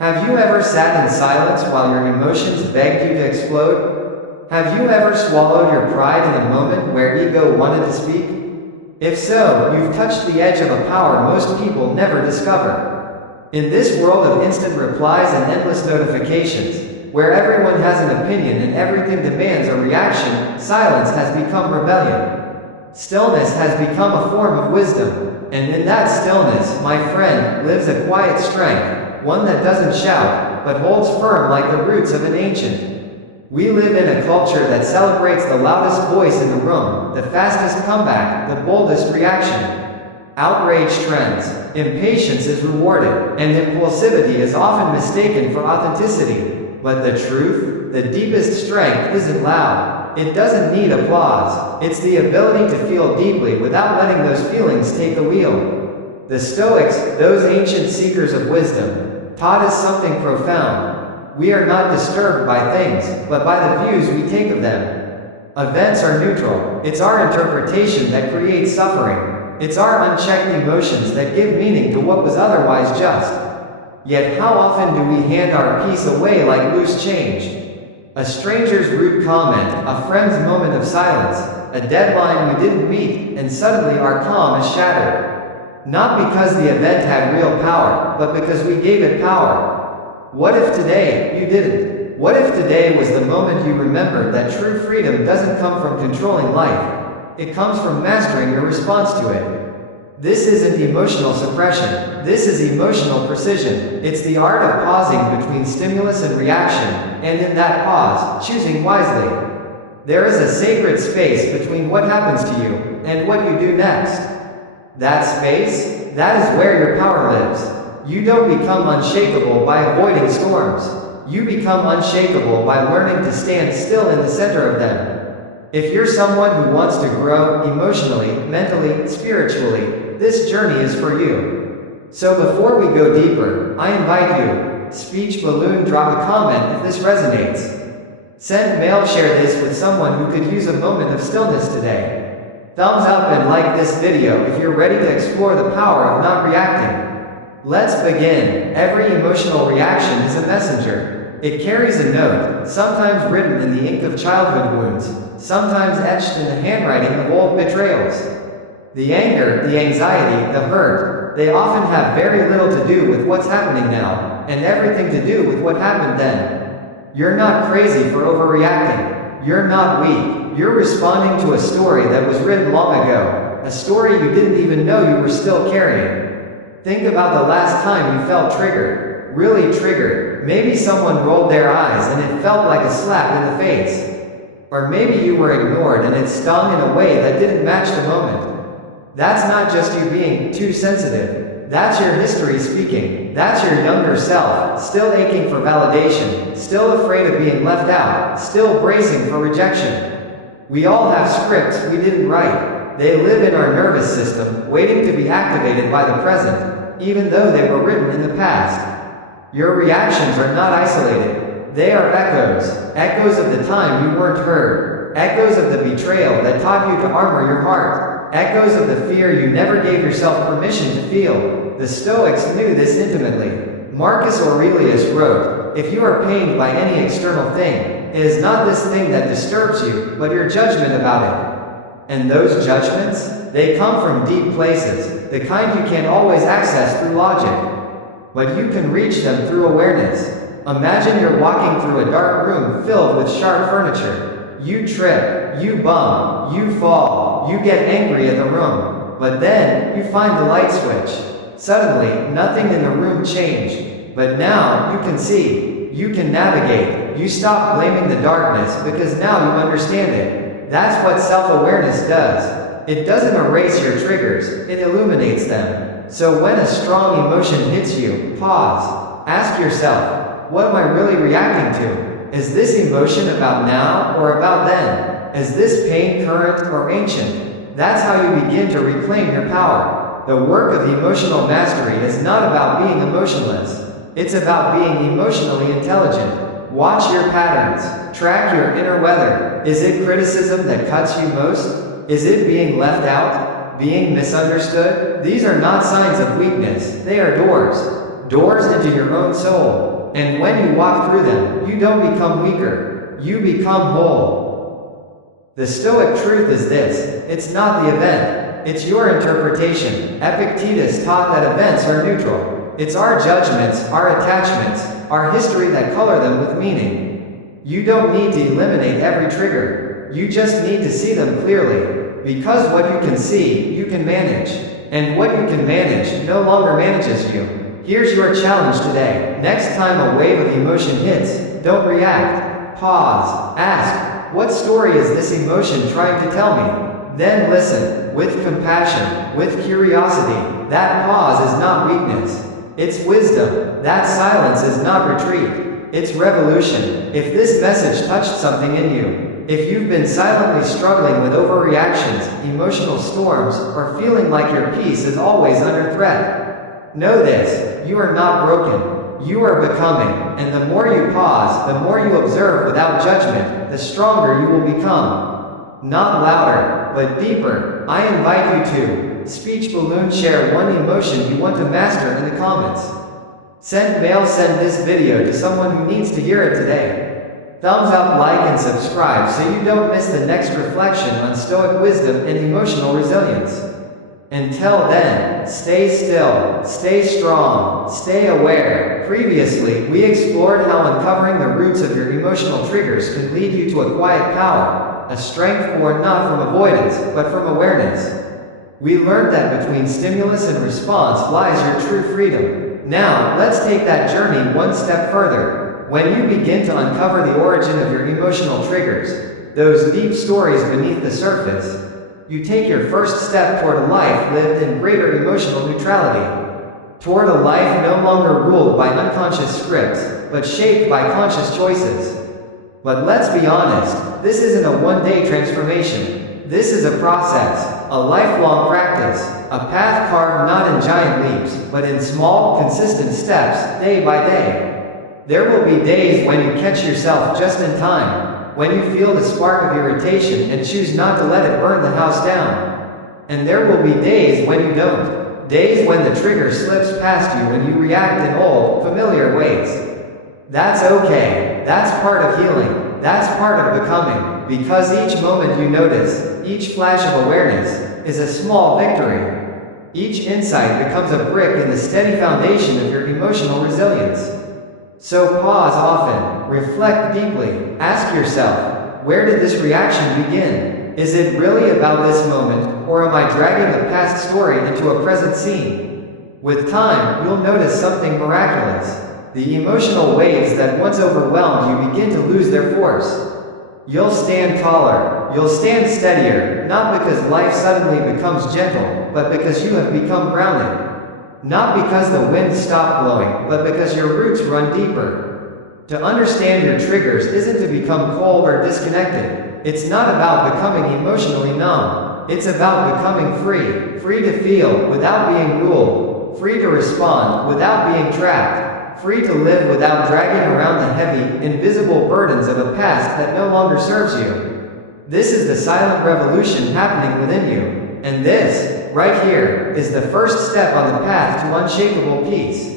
Have you ever sat in silence while your emotions begged you to explode? Have you ever swallowed your pride in a moment where ego wanted to speak? If so, you've touched the edge of a power most people never discover. In this world of instant replies and endless notifications, where everyone has an opinion and everything demands a reaction, silence has become rebellion. Stillness has become a form of wisdom, and in that stillness, my friend, lives a quiet strength, one that doesn't shout, but holds firm like the roots of an ancient. We live in a culture that celebrates the loudest voice in the room, the fastest comeback, the boldest reaction. Outrage trends, impatience is rewarded, and impulsivity is often mistaken for authenticity. But the truth, the deepest strength isn't loud. It doesn't need applause. It's the ability to feel deeply without letting those feelings take the wheel. The Stoics, those ancient seekers of wisdom, taught us something profound. We are not disturbed by things, but by the views we take of them. Events are neutral. It's our interpretation that creates suffering. It's our unchecked emotions that give meaning to what was otherwise just. Yet how often do we hand our peace away like loose change? A stranger's rude comment, a friend's moment of silence, a deadline we didn't meet, and suddenly our calm is shattered. Not because the event had real power, but because we gave it power. What if today, you didn't? What if today was the moment you remembered that true freedom doesn't come from controlling life? It comes from mastering your response to it. This isn't emotional suppression. This is emotional precision. It's the art of pausing between stimulus and reaction, and in that pause, choosing wisely. There is a sacred space between what happens to you and what you do next. That space, that is where your power lives. You don't become unshakable by avoiding storms. You become unshakable by learning to stand still in the center of them. If you're someone who wants to grow emotionally, mentally, spiritually, this journey is for you. So before we go deeper, I invite you, speech balloon, drop a comment if this resonates. Send mail, share this with someone who could use a moment of stillness today. Thumbs up and like this video if you're ready to explore the power of not reacting. Let's begin. Every emotional reaction is a messenger. It carries a note, sometimes written in the ink of childhood wounds, sometimes etched in the handwriting of old betrayals. The anger, the anxiety, the hurt, they often have very little to do with what's happening now, and everything to do with what happened then. You're not crazy for overreacting. You're not weak. You're responding to a story that was written long ago, a story you didn't even know you were still carrying. Think about the last time you felt triggered, really triggered. Maybe someone rolled their eyes and it felt like a slap in the face. Or maybe you were ignored and it stung in a way that didn't match the moment. That's not just you being too sensitive. That's your history speaking. That's your younger self, still aching for validation, still afraid of being left out, still bracing for rejection. We all have scripts we didn't write. They live in our nervous system, waiting to be activated by the present, even though they were written in the past. Your reactions are not isolated. They are echoes. Echoes of the time you weren't heard. Echoes of the betrayal that taught you to armor your heart. Echoes of the fear you never gave yourself permission to feel. The Stoics knew this intimately. Marcus Aurelius wrote, "If you are pained by any external thing, it is not this thing that disturbs you, but your judgment about it." And those judgments, they come from deep places, the kind you can't always access through logic. But you can reach them through awareness. Imagine you're walking through a dark room filled with sharp furniture. You trip, you bump, you fall, you get angry at the room. But then, you find the light switch. Suddenly, nothing in the room changed. But now, you can see, you can navigate, you stop blaming the darkness because now you understand it. That's what self-awareness does. It doesn't erase your triggers, it illuminates them. So when a strong emotion hits you, pause. Ask yourself, what am I really reacting to? Is this emotion about now or about then? Is this pain current or ancient? That's how you begin to reclaim your power. The work of emotional mastery is not about being emotionless. It's about being emotionally intelligent. Watch your patterns. Track your inner weather. Is it criticism that cuts you most? Is it being left out? Being misunderstood? These are not signs of weakness. They are doors. doors into your own soul. And when you walk through them, you don't become weaker, you become whole. The Stoic truth is this: it's not the event, it's your interpretation. Epictetus taught that events are neutral. It's our judgments, our attachments, our history that color them with meaning. You don't need to eliminate every trigger, you just need to see them clearly. Because what you can see, you can manage. And what you can manage no longer manages you. Here's your challenge today. Next time a wave of emotion hits, don't react. Pause. Ask, what story is this emotion trying to tell me? Then listen, with compassion, with curiosity. That pause is not weakness. It's wisdom. That silence is not retreat. It's revolution. If this message touched something in you, if you've been silently struggling with overreactions, emotional storms, or feeling like your peace is always under threat, know this: you are not broken. You are becoming, and the more you pause, the more you observe without judgment, the stronger you will become. Not louder, but deeper. I invite you to speech balloon share one emotion you want to master in the comments. Send this video to someone who needs to hear it today. Thumbs up, like, and subscribe so you don't miss the next reflection on Stoic wisdom and emotional resilience. Until then, stay still, stay strong, stay aware. Previously, we explored how uncovering the roots of your emotional triggers can lead you to a quiet power, a strength born not from avoidance, but from awareness. We learned that between stimulus and response lies your true freedom. Now, let's take that journey one step further. When you begin to uncover the origin of your emotional triggers, those deep stories beneath the surface, you take your first step toward a life lived in greater emotional neutrality. Toward a life no longer ruled by unconscious scripts, but shaped by conscious choices. But let's be honest, this isn't a one-day transformation. This is a process, a lifelong practice, a path carved not in giant leaps, but in small, consistent steps, day by day. There will be days when you catch yourself just in time, when you feel the spark of irritation and choose not to let it burn the house down. And there will be days when you don't. Days when the trigger slips past you and you react in old, familiar ways. That's okay. That's part of healing. That's part of becoming. Because each moment you notice, each flash of awareness, is a small victory. Each insight becomes a brick in the steady foundation of your emotional resilience. So pause often, reflect deeply, ask yourself, where did this reaction begin? Is it really about this moment, or am I dragging a past story into a present scene? With time, you'll notice something miraculous. The emotional waves that once overwhelmed you begin to lose their force. You'll stand taller, you'll stand steadier, not because life suddenly becomes gentle, but because you have become grounded. Not because the wind stopped blowing, but because your roots run deeper. To understand your triggers isn't to become cold or disconnected. It's not about becoming emotionally numb. It's about becoming free. Free to feel without being ruled. Free to respond without being trapped. Free to live without dragging around the heavy, invisible burdens of a past that no longer serves you. This is the silent revolution happening within you. And this, right here, is the first step on the path to unshakable peace.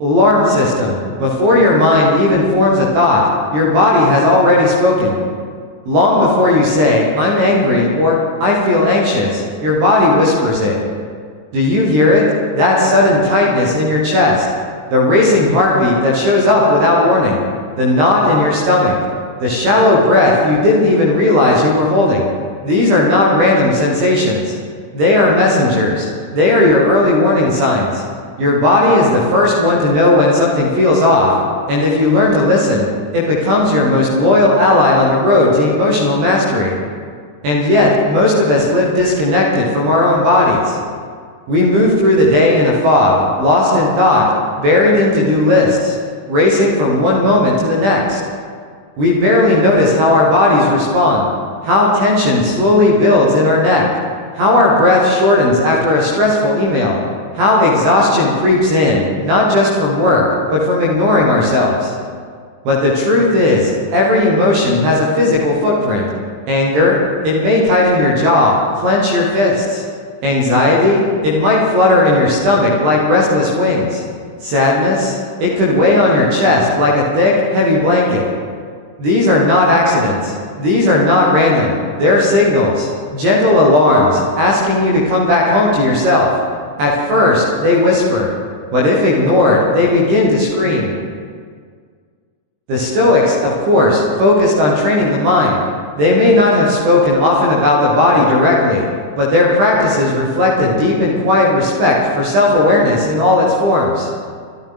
Alarm system. Before your mind even forms a thought, your body has already spoken. Long before you say, I'm angry, or I feel anxious, your body whispers it. Do you hear it? That sudden tightness in your chest. The racing heartbeat that shows up without warning. The knot in your stomach. The shallow breath you didn't even realize you were holding. These are not random sensations. They are messengers. They are your early warning signs. Your body is the first one to know when something feels off, and if you learn to listen, it becomes your most loyal ally on the road to emotional mastery. And yet, most of us live disconnected from our own bodies. We move through the day in a fog, lost in thought, buried in to-do lists, racing from one moment to the next. We barely notice how our bodies respond, how tension slowly builds in our neck, how our breath shortens after a stressful email, how exhaustion creeps in, not just from work, but from ignoring ourselves. But the truth is, every emotion has a physical footprint. Anger, it may tighten your jaw, clench your fists. Anxiety, it might flutter in your stomach like restless wings. Sadness? It could weigh on your chest like a thick, heavy blanket. These are not accidents. These are not random. They're signals, gentle alarms, asking you to come back home to yourself. At first, they whisper, but if ignored, they begin to scream. The Stoics, of course, focused on training the mind. They may not have spoken often about the body directly, but their practices reflect a deep and quiet respect for self-awareness in all its forms.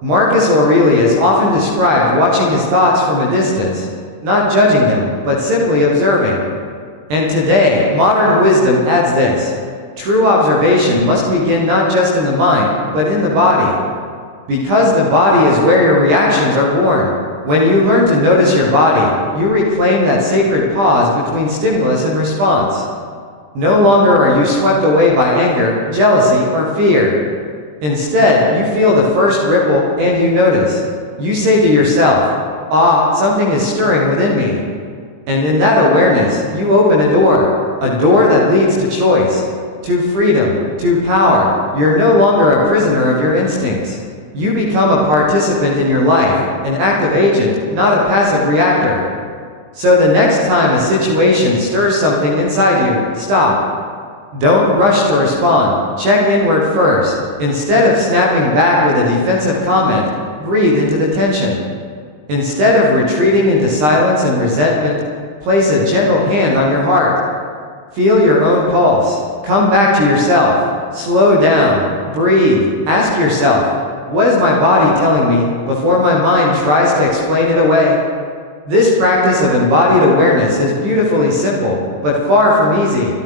Marcus Aurelius often described watching his thoughts from a distance, not judging them, but simply observing. And today, modern wisdom adds this: true observation must begin not just in the mind, but in the body. Because the body is where your reactions are born. When you learn to notice your body, you reclaim that sacred pause between stimulus and response. No longer are you swept away by anger, jealousy, or fear. Instead, you feel the first ripple, and you notice. You say to yourself, "Ah, something is stirring within me." And in that awareness, you open a door that leads to choice, to freedom, to power. You're no longer a prisoner of your instincts. You become a participant in your life, an active agent, not a passive reactor. So the next time a situation stirs something inside you, stop. Don't rush to respond. Check inward first. Instead of snapping back with a defensive comment, breathe into the tension. Instead of retreating into silence and resentment, place a gentle hand on your heart. Feel your own pulse. Come back to yourself. Slow down. Breathe. Ask yourself, what is my body telling me, before my mind tries to explain it away? This practice of embodied awareness is beautifully simple, but far from easy.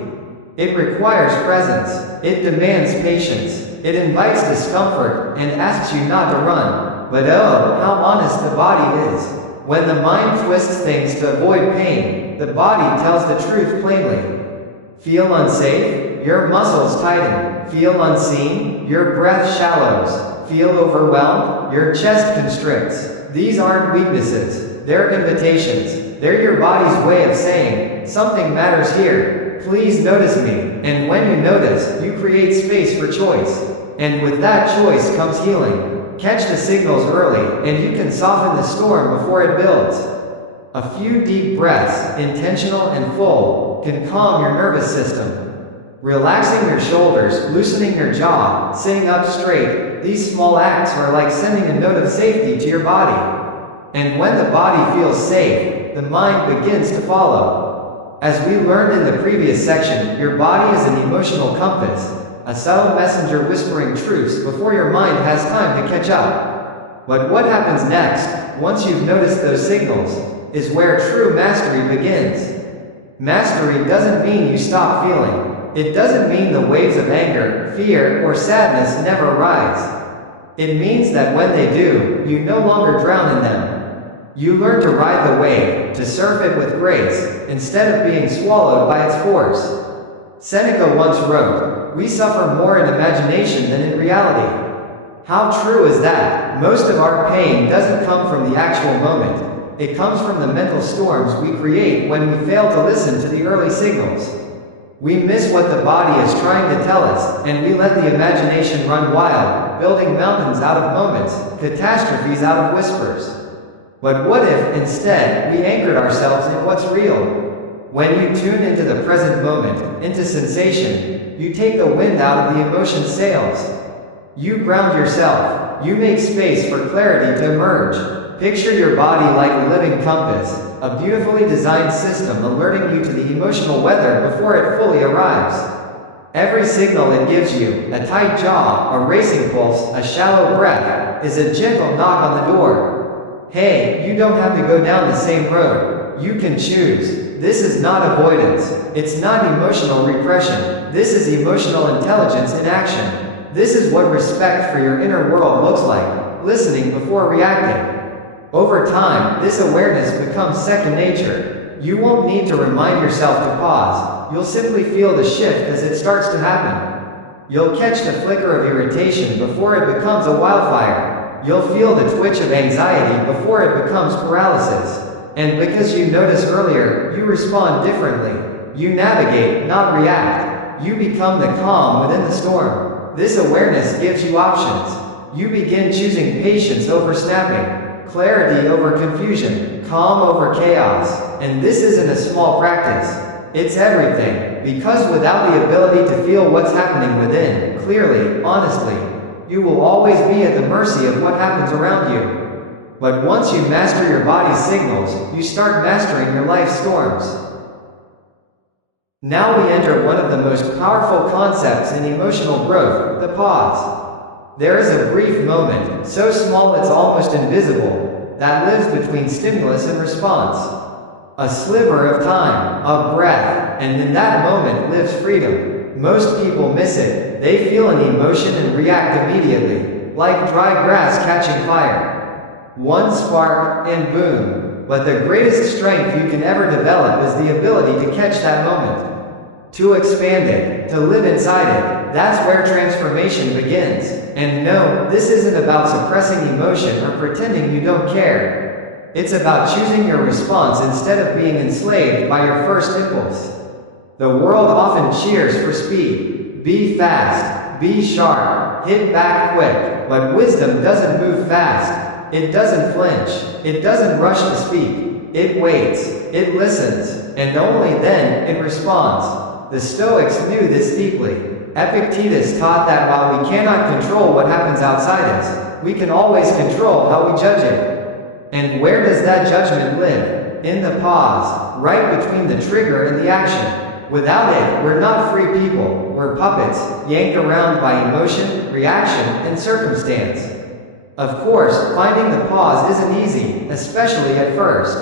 It requires presence. It demands patience. It invites discomfort and asks you not to run. But oh, how honest the body is. When the mind twists things to avoid pain, the body tells the truth plainly. Feel unsafe? Your muscles tighten. Feel unseen? Your breath shallows. Feel overwhelmed? Your chest constricts. These aren't weaknesses. They're invitations. They're your body's way of saying, something matters here. Please notice me. And when you notice, you create space for choice. And with that choice comes healing. Catch the signals early, and you can soften the storm before it builds. A few deep breaths, intentional and full, can calm your nervous system. Relaxing your shoulders, loosening your jaw, sitting up straight, these small acts are like sending a note of safety to your body. And when the body feels safe, the mind begins to follow. As we learned in the previous section, your body is an emotional compass, a subtle messenger whispering truths before your mind has time to catch up. But what happens next, once you've noticed those signals, is where true mastery begins. Mastery doesn't mean you stop feeling. It doesn't mean the waves of anger, fear, or sadness never rise. It means that when they do, you no longer drown in them. You learn to ride the wave, to surf it with grace, instead of being swallowed by its force. Seneca once wrote, "We suffer more in imagination than in reality." How true is that? Most of our pain doesn't come from the actual moment. It comes from the mental storms we create when we fail to listen to the early signals. We miss what the body is trying to tell us, and we let the imagination run wild, building mountains out of moments, catastrophes out of whispers. But what if, instead, we anchored ourselves in what's real? When you tune into the present moment, into sensation, you take the wind out of the emotion sails. You ground yourself. You make space for clarity to emerge. Picture your body like a living compass, a beautifully designed system alerting you to the emotional weather before it fully arrives. Every signal it gives you, a tight jaw, a racing pulse, a shallow breath, is a gentle knock on the door. Hey, you don't have to go down the same road. You can choose. This is not avoidance. It's not emotional repression. This is emotional intelligence in action. This is what respect for your inner world looks like, listening before reacting. Over time, this awareness becomes second nature. You won't need to remind yourself to pause. You'll simply feel the shift as it starts to happen. You'll catch the flicker of irritation before it becomes a wildfire. You'll feel the twitch of anxiety before it becomes paralysis. And because you noticed earlier, you respond differently. You navigate, not react. You become the calm within the storm. This awareness gives you options. You begin choosing patience over snapping, clarity over confusion, calm over chaos. And this isn't a small practice. It's everything, because without the ability to feel what's happening within, clearly, honestly, you will always be at the mercy of what happens around you. But once you master your body's signals, you start mastering your life's storms. Now we enter one of the most powerful concepts in emotional growth, the pause. There is a brief moment, so small it's almost invisible, that lives between stimulus and response. A sliver of time, a breath, and in that moment lives freedom. Most people miss it. They feel an emotion and react immediately, like dry grass catching fire. One spark, and boom. But the greatest strength you can ever develop is the ability to catch that moment. To expand it, to live inside it, that's where transformation begins. And no, this isn't about suppressing emotion or pretending you don't care. It's about choosing your response instead of being enslaved by your first impulse. The world often cheers for speed. Be fast, be sharp, hit back quick, but wisdom doesn't move fast. It doesn't flinch. It doesn't rush to speak. It waits. It listens. And only then, it responds. The Stoics knew this deeply. Epictetus taught that while we cannot control what happens outside us, we can always control how we judge it. And where does that judgment live? In the pause, right between the trigger and the action. Without it, we're not free people, we're puppets, yanked around by emotion, reaction, and circumstance. Of course, finding the pause isn't easy, especially at first.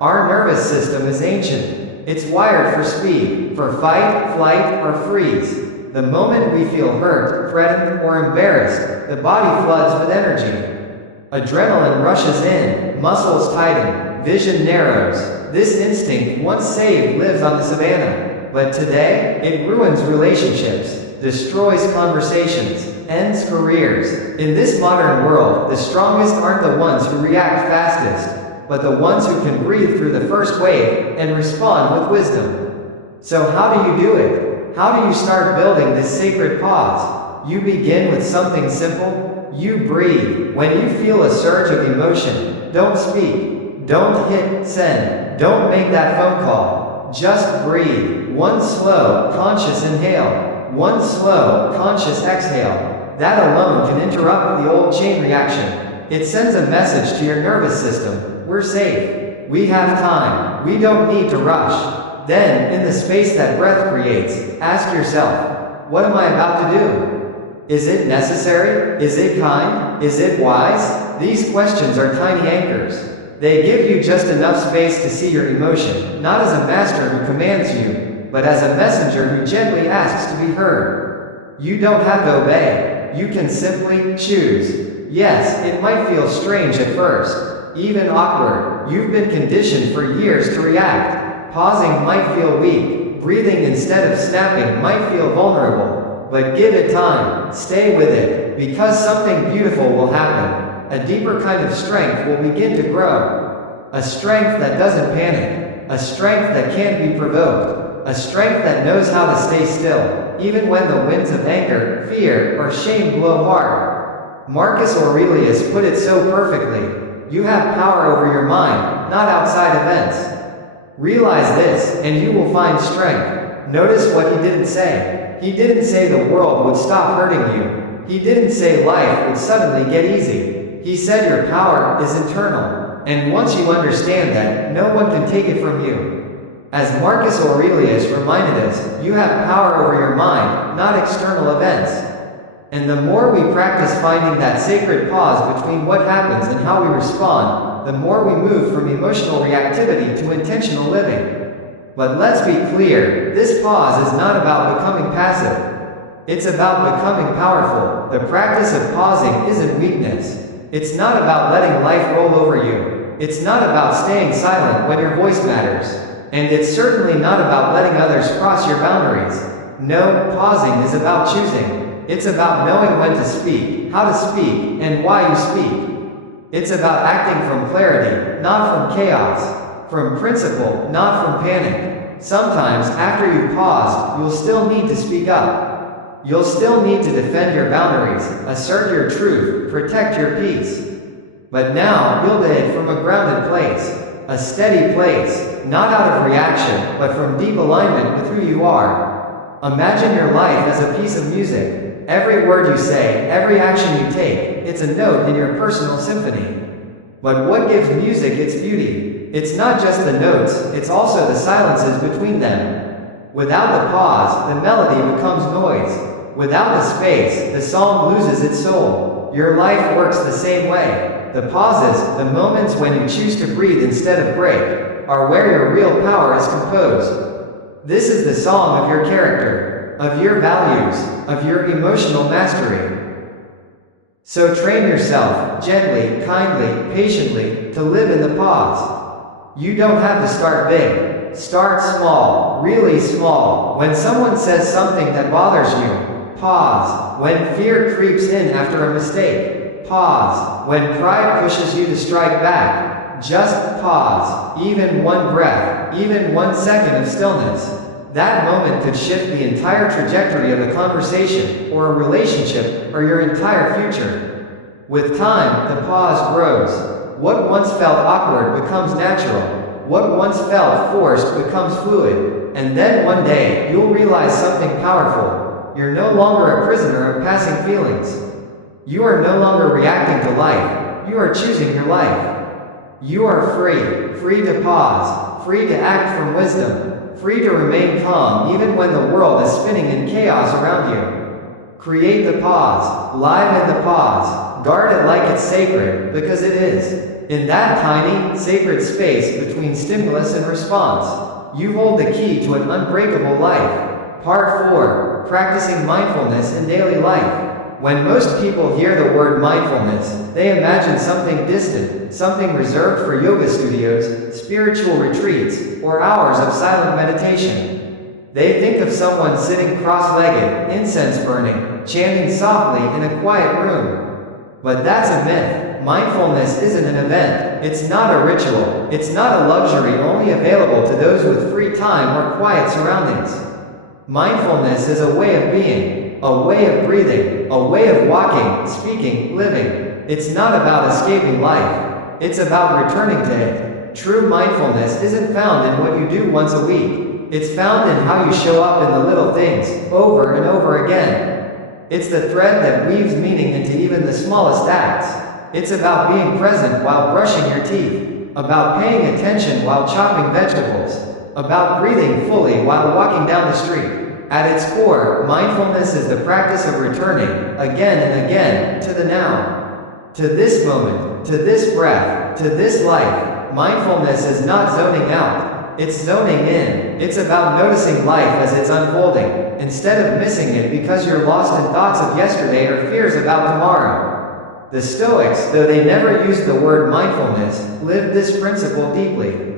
Our nervous system is ancient. It's wired for speed, for fight, flight, or freeze. The moment we feel hurt, threatened, or embarrassed, the body floods with energy. Adrenaline rushes in, muscles tighten, vision narrows. This instinct, once saved, lives on the savannah. But today, it ruins relationships, destroys conversations, ends careers. In this modern world, the strongest aren't the ones who react fastest, but the ones who can breathe through the first wave and respond with wisdom. So how do you do it? How do you start building this sacred pause? You begin with something simple. You breathe. When you feel a surge of emotion, don't speak. Don't hit send. Don't make that phone call. Just breathe. One slow, conscious inhale. One slow, conscious exhale. That alone can interrupt the old chain reaction. It sends a message to your nervous system. We're safe. We have time. We don't need to rush. Then, in the space that breath creates, ask yourself, what am I about to do? Is it necessary? Is it kind? Is it wise? These questions are tiny anchors. They give you just enough space to see your emotion, not as a master who commands you, but as a messenger who gently asks to be heard. You don't have to obey. You can simply choose. Yes, it might feel strange at first, even awkward. You've been conditioned for years to react. Pausing might feel weak. Breathing instead of snapping might feel vulnerable. But give it time, stay with it, because something beautiful will happen. A deeper kind of strength will begin to grow. A strength that doesn't panic. A strength that can't be provoked. A strength that knows how to stay still, even when the winds of anger, fear, or shame blow hard. Marcus Aurelius put it so perfectly. You have power over your mind, not outside events. Realize this, and you will find strength. Notice what he didn't say. He didn't say the world would stop hurting you. He didn't say life would suddenly get easy. He said your power is internal. And once you understand that, no one can take it from you. As Marcus Aurelius reminded us, you have power over your mind, not external events. And the more we practice finding that sacred pause between what happens and how we respond, the more we move from emotional reactivity to intentional living. But let's be clear, this pause is not about becoming passive. It's about becoming powerful. The practice of pausing isn't weakness. It's not about letting life roll over you. It's not about staying silent when your voice matters. And it's certainly not about letting others cross your boundaries. No, pausing is about choosing. It's about knowing when to speak, how to speak, and why you speak. It's about acting from clarity, not from chaos. From principle, not from panic. Sometimes, after you've paused, you'll still need to speak up. You'll still need to defend your boundaries, assert your truth, protect your peace. But now, you'll do it from a grounded place, a steady place, not out of reaction, but from deep alignment with who you are. Imagine your life as a piece of music. Every word you say, every action you take, it's a note in your personal symphony. But what gives music its beauty? It's not just the notes, it's also the silences between them. Without the pause, the melody becomes noise. Without the space, the song loses its soul. Your life works the same way. The pauses, the moments when you choose to breathe instead of break, are where your real power is composed. This is the song of your character, of your values, of your emotional mastery. So train yourself, gently, kindly, patiently, to live in the pause. You don't have to start big. Start small, really small. When someone says something that bothers you, pause. When fear creeps in after a mistake, pause. When pride pushes you to strike back, just pause. Even one breath, even 1 second of stillness. That moment could shift the entire trajectory of a conversation, or a relationship, or your entire future. With time, the pause grows. What once felt awkward becomes natural. What once felt forced becomes fluid. And then one day, you'll realize something powerful. You're no longer a prisoner of passing feelings. You are no longer reacting to life. You are choosing your life. You are free. Free to pause. Free to act from wisdom. Free to remain calm even when the world is spinning in chaos around you. Create the pause. Live in the pause. Guard it like it's sacred, because it is. In that tiny, sacred space between stimulus and response, you hold the key to an unbreakable life. Part 4. Practicing mindfulness in daily life. When most people hear the word mindfulness, they imagine something distant, something reserved for yoga studios, spiritual retreats, or hours of silent meditation. They think of someone sitting cross-legged, incense burning, chanting softly in a quiet room. But that's a myth. Mindfulness isn't an event. It's not a ritual. It's not a luxury only available to those with free time or quiet surroundings. Mindfulness is a way of being, a way of breathing, a way of walking, speaking, living. It's not about escaping life. It's about returning to it. True mindfulness isn't found in what you do once a week. It's found in how you show up in the little things, over and over again. It's the thread that weaves meaning into even the smallest acts. It's about being present while brushing your teeth, about paying attention while chopping vegetables, about breathing fully while walking down the street. At its core, mindfulness is the practice of returning, again and again, to the now. To this moment, to this breath, to this life. Mindfulness is not zoning out. It's zoning in. It's about noticing life as it's unfolding, instead of missing it because you're lost in thoughts of yesterday or fears about tomorrow. The Stoics, though they never used the word mindfulness, lived this principle deeply.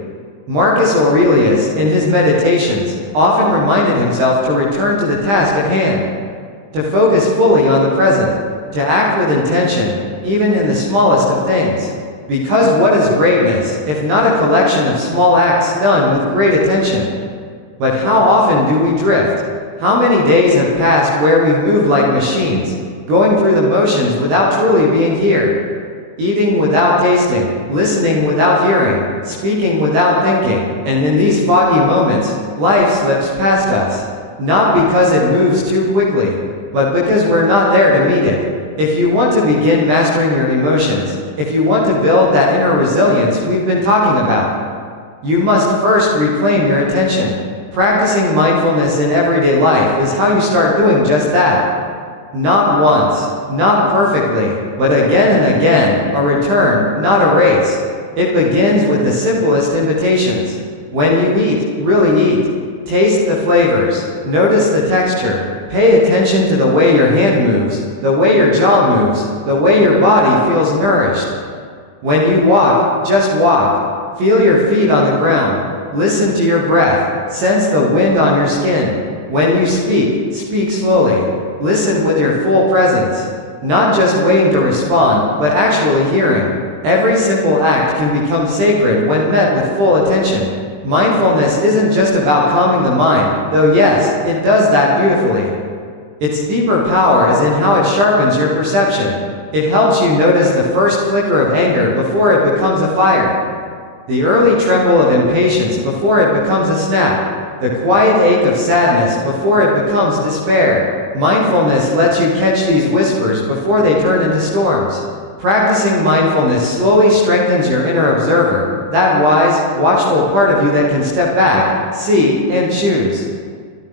Marcus Aurelius, in his meditations, often reminded himself to return to the task at hand, to focus fully on the present, to act with intention, even in the smallest of things. Because what is greatness, if not a collection of small acts done with great attention? But how often do we drift? How many days have passed where we've moved like machines, going through the motions without truly being here? Eating without tasting, listening without hearing, speaking without thinking, and in these foggy moments, life slips past us. Not because it moves too quickly, but because we're not there to meet it. If you want to begin mastering your emotions, if you want to build that inner resilience we've been talking about, you must first reclaim your attention. Practicing mindfulness in everyday life is how you start doing just that. Not once, not perfectly, but again and again, a return, not a race. It begins with the simplest invitations. When you eat, really eat. Taste the flavors, notice the texture, pay attention to the way your hand moves, the way your jaw moves, the way your body feels nourished. When you walk, just walk. Feel your feet on the ground. Listen to your breath, sense the wind on your skin. When you speak, speak slowly. Listen with your full presence. Not just waiting to respond, but actually hearing. Every simple act can become sacred when met with full attention. Mindfulness isn't just about calming the mind, though yes, it does that beautifully. Its deeper power is in how it sharpens your perception. It helps you notice the first flicker of anger before it becomes a fire, the early tremble of impatience before it becomes a snap, the quiet ache of sadness before it becomes despair. Mindfulness lets you catch these whispers before they turn into storms. Practicing mindfulness slowly strengthens your inner observer, that wise, watchful part of you that can step back, see, and choose.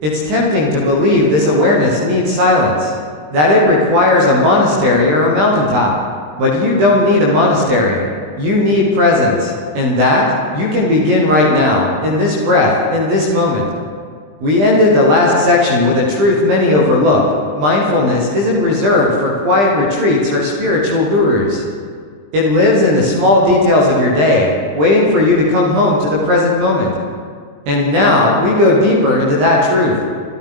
It's tempting to believe this awareness needs silence, that it requires a monastery or a mountaintop. But you don't need a monastery. You need presence, and that, you can begin right now, in this breath, in this moment. We ended the last section with a truth many overlook. Mindfulness isn't reserved for quiet retreats or spiritual gurus. It lives in the small details of your day, waiting for you to come home to the present moment. And now, we go deeper into that truth.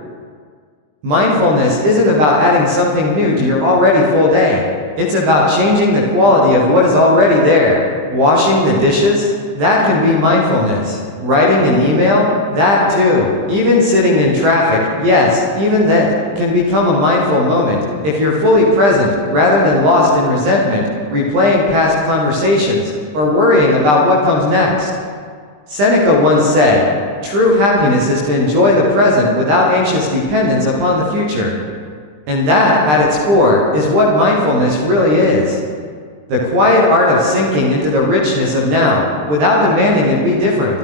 Mindfulness isn't about adding something new to your already full day. It's about changing the quality of what is already there. Washing the dishes? That can be mindfulness. Writing an email? That too. Even sitting in traffic, yes, even that, can become a mindful moment, if you're fully present, rather than lost in resentment, replaying past conversations, or worrying about what comes next. Seneca once said, "True happiness is to enjoy the present without anxious dependence upon the future." And that, at its core, is what mindfulness really is. The quiet art of sinking into the richness of now, without demanding it be different.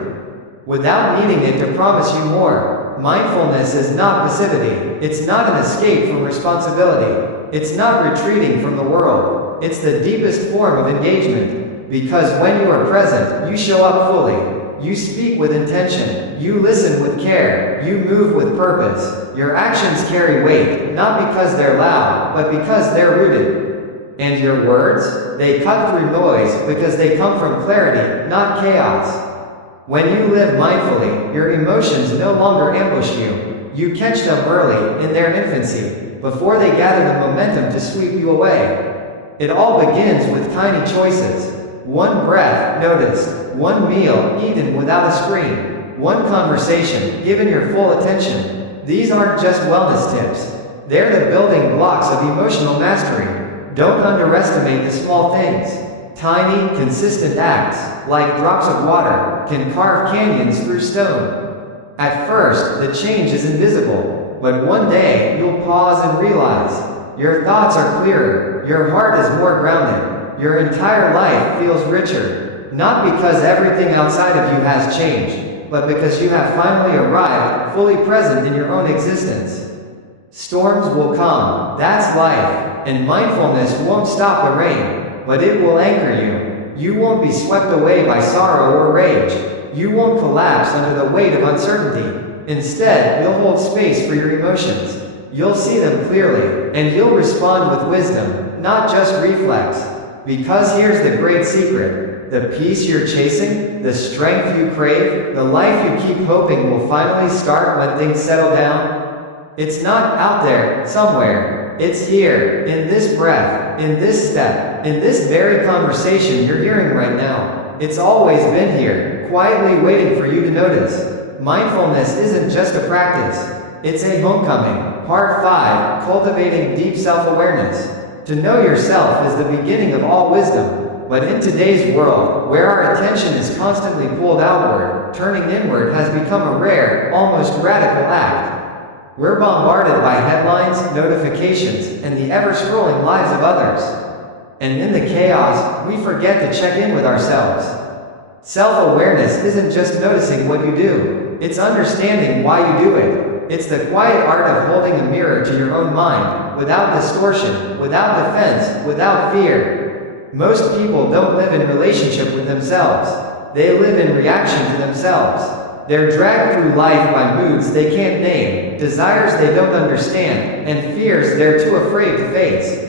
Without needing it to promise you more. Mindfulness is not passivity. It's not an escape from responsibility. It's not retreating from the world. It's the deepest form of engagement. Because when you are present, you show up fully. You speak with intention. You listen with care. You move with purpose. Your actions carry weight, not because they're loud, but because they're rooted. And your words? They cut through noise because they come from clarity, not chaos. When you live mindfully, your emotions no longer ambush you. You catch them early, in their infancy, before they gather the momentum to sweep you away. It all begins with tiny choices. One breath noticed, one meal eaten without a screen, one conversation given your full attention. These aren't just wellness tips. They're the building blocks of emotional mastery. Don't underestimate the small things. Tiny, consistent acts, like drops of water, can carve canyons through stone. At first, the change is invisible, but one day, you'll pause and realize, your thoughts are clearer, your heart is more grounded, your entire life feels richer, not because everything outside of you has changed, but because you have finally arrived, fully present in your own existence. Storms will come, that's life, and mindfulness won't stop the rain. But it will anchor you. You won't be swept away by sorrow or rage. You won't collapse under the weight of uncertainty. Instead, you'll hold space for your emotions. You'll see them clearly, and you'll respond with wisdom, not just reflex. Because here's the great secret. The peace you're chasing, the strength you crave, the life you keep hoping will finally start when things settle down. It's not out there, somewhere. It's here, in this breath, in this step, in this very conversation you're hearing right now. It's always been here, quietly waiting for you to notice. Mindfulness isn't just a practice. It's a homecoming. Part 5, Cultivating Deep Self-Awareness. To know yourself is the beginning of all wisdom. But in today's world, where our attention is constantly pulled outward, turning inward has become a rare, almost radical act. We're bombarded by headlines, notifications, and the ever-scrolling lives of others. And in the chaos, we forget to check in with ourselves. Self-awareness isn't just noticing what you do. It's understanding why you do it. It's the quiet art of holding a mirror to your own mind, without distortion, without defense, without fear. Most people don't live in relationship with themselves. They live in reaction to themselves. They're dragged through life by moods they can't name, desires they don't understand, and fears they're too afraid to face.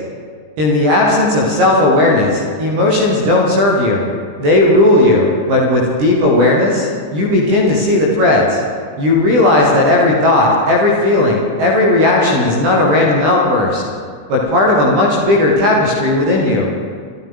In the absence of self-awareness, emotions don't serve you. They rule you, but with deep awareness, you begin to see the threads. You realize that every thought, every feeling, every reaction is not a random outburst, but part of a much bigger tapestry within you.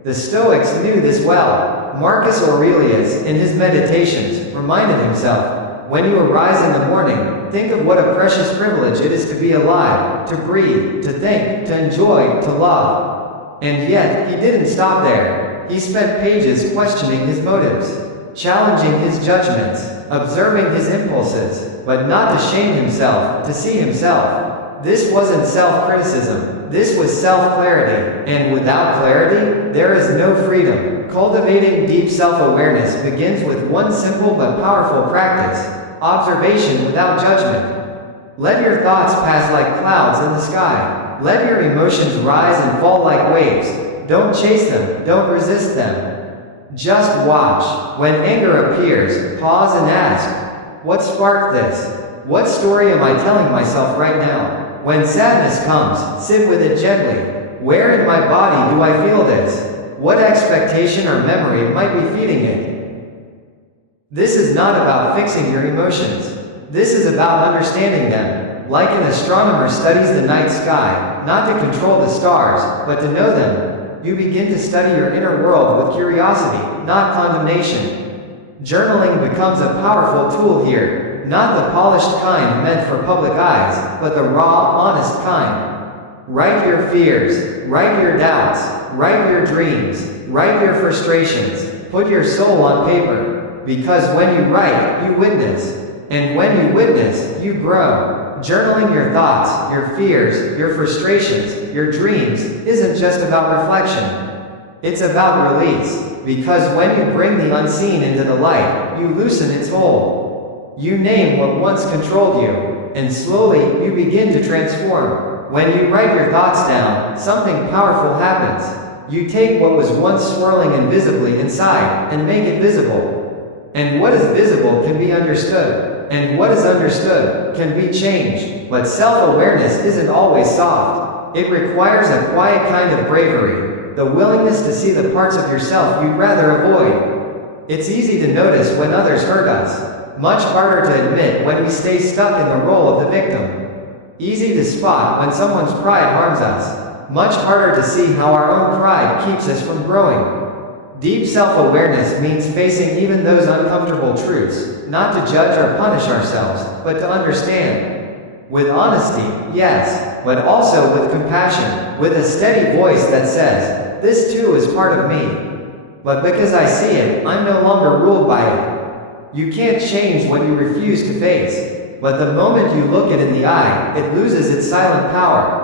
The Stoics knew this well. Marcus Aurelius, in his Meditations, reminded himself, When you arise in the morning, think of what a precious privilege it is to be alive, to breathe, to think, to enjoy, to love. And yet, he didn't stop there. He spent pages questioning his motives, challenging his judgments, observing his impulses, but not to shame himself, to see himself. This wasn't self-criticism. This was self-clarity. And without clarity, there is no freedom. Cultivating deep self-awareness begins with one simple but powerful practice: observation without judgment. Let your thoughts pass like clouds in the sky. Let your emotions rise and fall like waves. Don't chase them, don't resist them. Just watch. When anger appears, pause and ask, what sparked this? What story am I telling myself right now? When sadness comes, sit with it gently. Where in my body do I feel this? What expectation or memory might be feeding it? This is not about fixing your emotions. This is about understanding them. Like an astronomer studies the night sky, not to control the stars, but to know them. You begin to study your inner world with curiosity, not condemnation. Journaling becomes a powerful tool here, not the polished kind meant for public eyes, but the raw, honest kind. Write your fears, write your doubts, write your dreams, write your frustrations, put your soul on paper. Because when you write, you witness. And when you witness, you grow. Journaling your thoughts, your fears, your frustrations, your dreams, isn't just about reflection. It's about release. Because when you bring the unseen into the light, you loosen its hold. You name what once controlled you, and slowly, you begin to transform. When you write your thoughts down, something powerful happens. You take what was once swirling invisibly inside, and make it visible. And what is visible can be understood. And what is understood can be changed. But self-awareness isn't always soft. It requires a quiet kind of bravery, the willingness to see the parts of yourself you'd rather avoid. It's easy to notice when others hurt us, much harder to admit when we stay stuck in the role of the victim. Easy to spot when someone's pride harms us, much harder to see how our own pride keeps us from growing. Deep self-awareness means facing even those uncomfortable truths, not to judge or punish ourselves, but to understand. With honesty, yes, but also with compassion, with a steady voice that says, this too is part of me. But because I see it, I'm no longer ruled by it. You can't change what you refuse to face, but the moment you look it in the eye, it loses its silent power.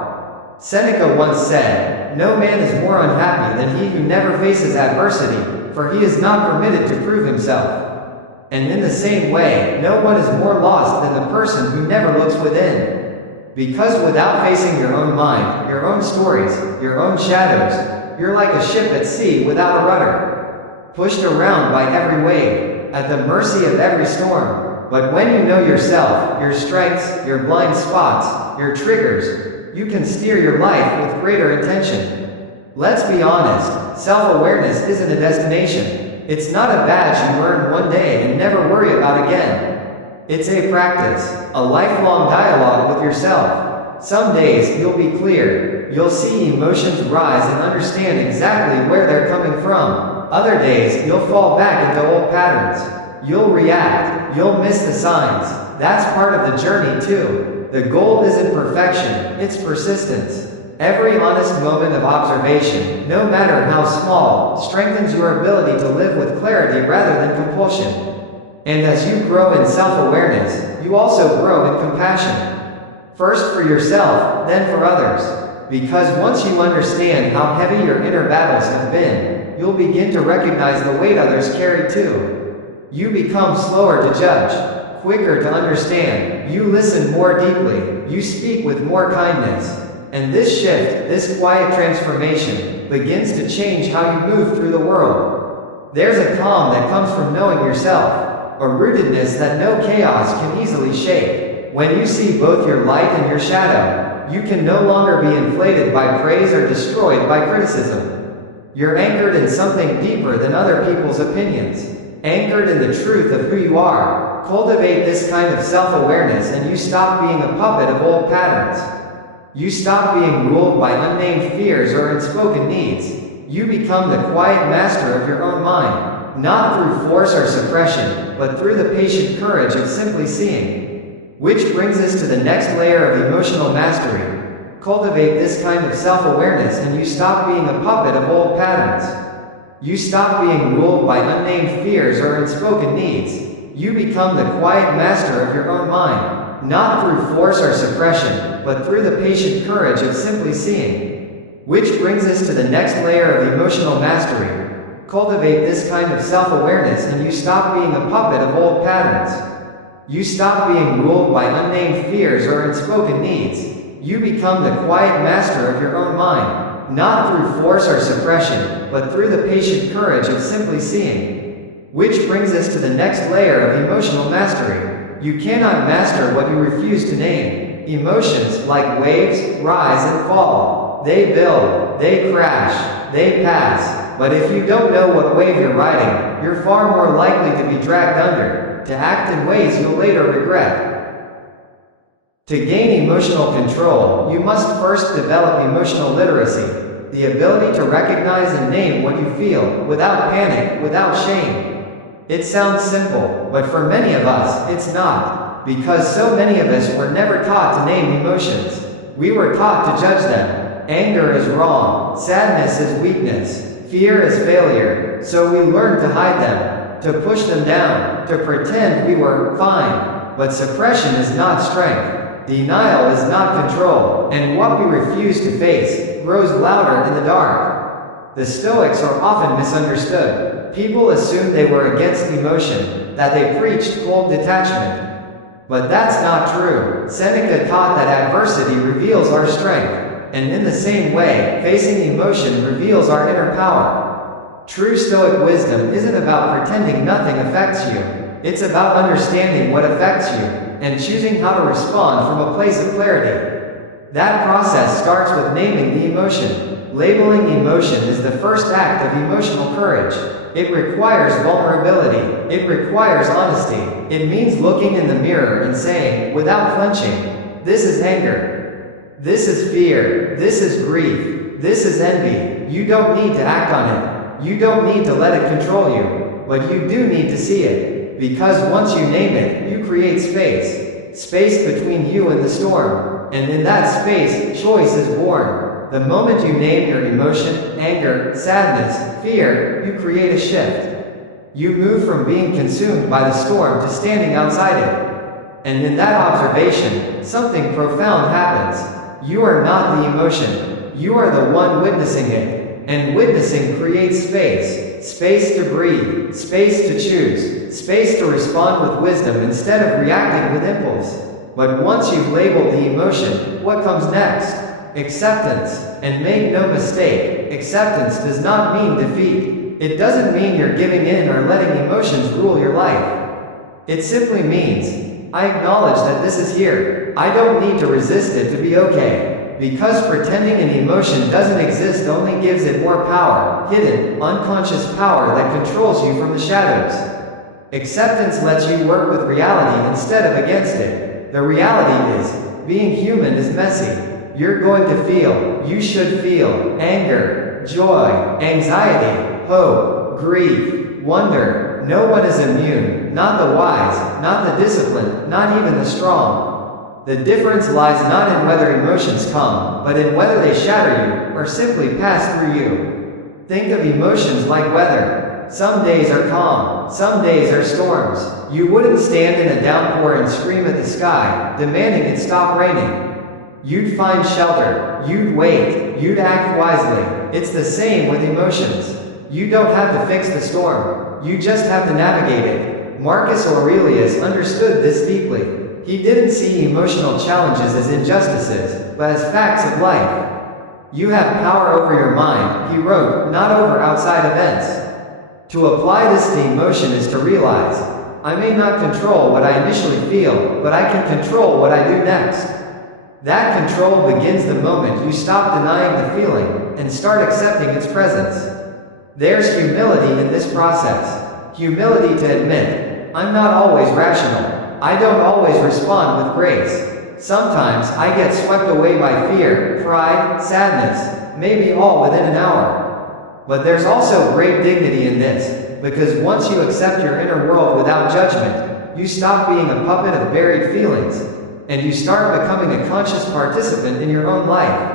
Seneca once said, no man is more unhappy than he who never faces adversity, for he is not permitted to prove himself. And in the same way, no one is more lost than the person who never looks within. Because without facing your own mind, your own stories, your own shadows, you're like a ship at sea without a rudder, pushed around by every wave, at the mercy of every storm. But when you know yourself, your strengths, your blind spots, your triggers, you can steer your life with greater intention. Let's be honest, self-awareness isn't a destination. It's not a badge you earn one day and never worry about again. It's a practice, a lifelong dialogue with yourself. Some days you'll be clear, you'll see emotions rise and understand exactly where they're coming from. Other days you'll fall back into old patterns. You'll react, you'll miss the signs. That's part of the journey too. The goal isn't perfection, it's persistence. Every honest moment of observation, no matter how small, strengthens your ability to live with clarity rather than compulsion. And as you grow in self-awareness, you also grow in compassion. First for yourself, then for others. Because once you understand how heavy your inner battles have been, you'll begin to recognize the weight others carry too. You become slower to judge, quicker to understand, you listen more deeply, you speak with more kindness. And this shift, this quiet transformation, begins to change how you move through the world. There's a calm that comes from knowing yourself, a rootedness that no chaos can easily shake. When you see both your light and your shadow, you can no longer be inflated by praise or destroyed by criticism. You're anchored in something deeper than other people's opinions, anchored in the truth of who you are. Cultivate this kind of self-awareness and you stop being a puppet of old patterns. You stop being ruled by unnamed fears or unspoken needs. You become the quiet master of your own mind. not through force or suppression, but through the patient courage of simply seeing. Which brings us to the next layer of emotional mastery. Cultivate this kind of self-awareness and you stop being a puppet of old patterns. You stop being ruled by unnamed fears or unspoken needs. You become the quiet master of your own mind, not through force or suppression, but through the patient courage of simply seeing. Which brings us to the next layer of emotional mastery. Cultivate this kind of self-awareness and you stop being a puppet of old patterns. You stop being ruled by unnamed fears or unspoken needs. You become the quiet master of your own mind, not through force or suppression, but through the patient courage of simply seeing. Which brings us to the next layer of emotional mastery. You cannot master what you refuse to name. Emotions, like waves, rise and fall. They build, they crash, they pass. But if you don't know what wave you're riding, you're far more likely to be dragged under, to act in ways you'll later regret. To gain emotional control, you must first develop emotional literacy, the ability to recognize and name what you feel, without panic, without shame. It sounds simple, but for many of us, it's not, because so many of us were never taught to name emotions. We were taught to judge them. Anger is wrong, sadness is weakness, fear is failure, so we learned to hide them, to push them down, to pretend we were fine. But suppression is not strength. Denial is not control, and what we refuse to face grows louder in the dark. The Stoics are often misunderstood. People assumed they were against emotion, that they preached cold detachment. But that's not true. Seneca taught that adversity reveals our strength. And in the same way, facing emotion reveals our inner power. True Stoic wisdom isn't about pretending nothing affects you. It's about understanding what affects you, and choosing how to respond from a place of clarity. That process starts with naming the emotion. Labeling emotion is the first act of emotional courage. It requires vulnerability. It requires honesty. It means looking in the mirror and saying, without flinching, this is anger. This is fear. This is grief. This is envy. You don't need to act on it. You don't need to let it control you. But you do need to see it. Because once you name it, you create space. Space between you and the storm. And in that space, choice is born. The moment you name your emotion, anger, sadness, fear, you create a shift. You move from being consumed by the storm to standing outside it. And in that observation, something profound happens. You are not the emotion. You are the one witnessing it. And witnessing creates space. Space to breathe. Space to choose. Space to respond with wisdom instead of reacting with impulse. But once you've labeled the emotion, what comes next? Acceptance. And make no mistake, acceptance does not mean defeat. It doesn't mean you're giving in or letting emotions rule your life. It simply means, I acknowledge that this is here. I don't need to resist it to be okay. Because pretending an emotion doesn't exist only gives it more power, hidden, unconscious power that controls you from the shadows. Acceptance lets you work with reality instead of against it. The reality is, being human is messy. You're going to feel, you should feel, anger, joy, anxiety, hope, grief, wonder. No one is immune, not the wise, not the disciplined, not even the strong. The difference lies not in whether emotions come, but in whether they shatter you, or simply pass through you. Think of emotions like weather. Some days are calm, some days are storms. You wouldn't stand in a downpour and scream at the sky, demanding it stop raining. You'd find shelter, you'd wait, you'd act wisely. It's the same with emotions. You don't have to fix the storm, you just have to navigate it. Marcus Aurelius understood this deeply. He didn't see emotional challenges as injustices, but as facts of life. You have power over your mind, he wrote, not over outside events. To apply this to emotion is to realize, I may not control what I initially feel, but I can control what I do next. That control begins the moment you stop denying the feeling and start accepting its presence. There's humility in this process. Humility to admit, I'm not always rational. I don't always respond with grace. Sometimes I get swept away by fear, pride, sadness, maybe all within an hour. But there's also great dignity in this. because once you accept your inner world without judgment, you stop being a puppet of buried feelings, and you start becoming a conscious participant in your own life.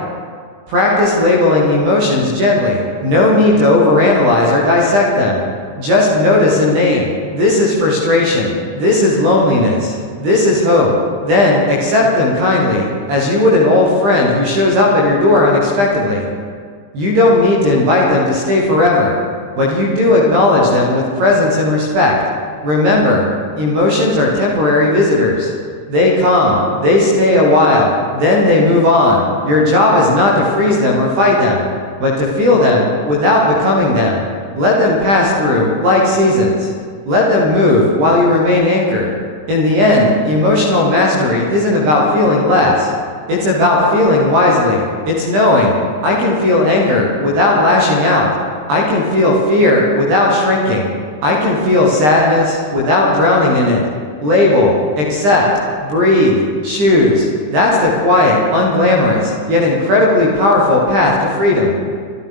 Practice labeling emotions gently. No need to overanalyze or dissect them. Just notice and name. This is frustration. This is loneliness. This is hope. Then, accept them kindly, as you would an old friend who shows up at your door unexpectedly. You don't need to invite them to stay forever, but you do acknowledge them with presence and respect. Remember, emotions are temporary visitors. They come, they stay a while, then they move on. Your job is not to freeze them or fight them, but to feel them, without becoming them. Let them pass through, like seasons. Let them move, while you remain anchored. In the end, emotional mastery isn't about feeling less. It's about feeling wisely. It's knowing, I can feel anger, without lashing out. I can feel fear, without shrinking. I can feel sadness, without drowning in it. Label, accept, breathe, choose. That's the quiet, unglamorous, yet incredibly powerful path to freedom.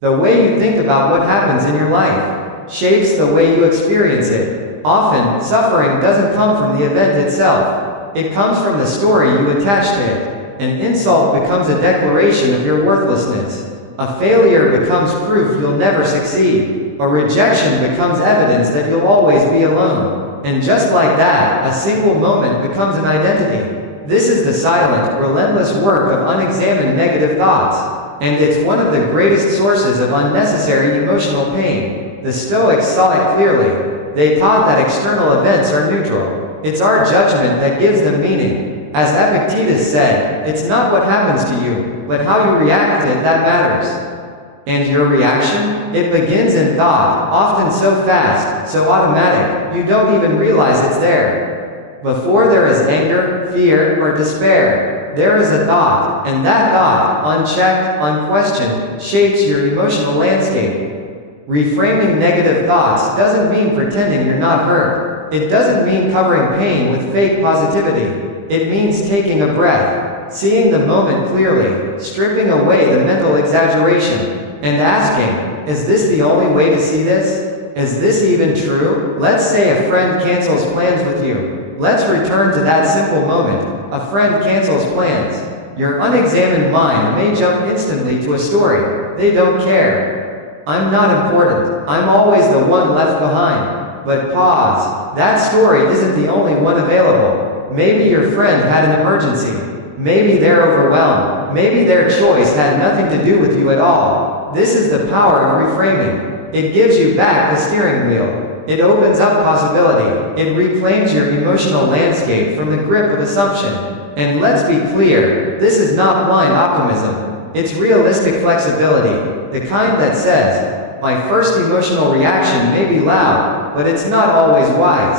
The way you think about what happens in your life shapes the way you experience it. Often, suffering doesn't come from the event itself. It comes from the story you attach to it. An insult becomes a declaration of your worthlessness. A failure becomes proof you'll never succeed. A rejection becomes evidence that you'll always be alone. And just like that, a single moment becomes an identity. This is the silent, relentless work of unexamined negative thoughts. And it's one of the greatest sources of unnecessary emotional pain. The Stoics saw it clearly. They taught that external events are neutral. It's our judgment that gives them meaning. As Epictetus said, it's not what happens to you, but how you react to it that matters. And your reaction? It begins in thought, often so fast, so automatic, you don't even realize it's there. Before there is anger, fear, or despair, there is a thought, and that thought, unchecked, unquestioned, shapes your emotional landscape. Reframing negative thoughts doesn't mean pretending you're not hurt. It doesn't mean covering pain with fake positivity. It means taking a breath, seeing the moment clearly, stripping away the mental exaggeration, and asking, is this the only way to see this? Is this even true? Let's say a friend cancels plans with you. Let's return to that simple moment. A friend cancels plans. Your unexamined mind may jump instantly to a story. They don't care. I'm not important. I'm always the one left behind. But pause. That story isn't the only one available. Maybe your friend had an emergency. Maybe they're overwhelmed. Maybe their choice had nothing to do with you at all. This is the power of reframing. It gives you back the steering wheel. It opens up possibility. It reclaims your emotional landscape from the grip of assumption. And let's be clear, this is not blind optimism. It's realistic flexibility, the kind that says, my first emotional reaction may be loud, but it's not always wise.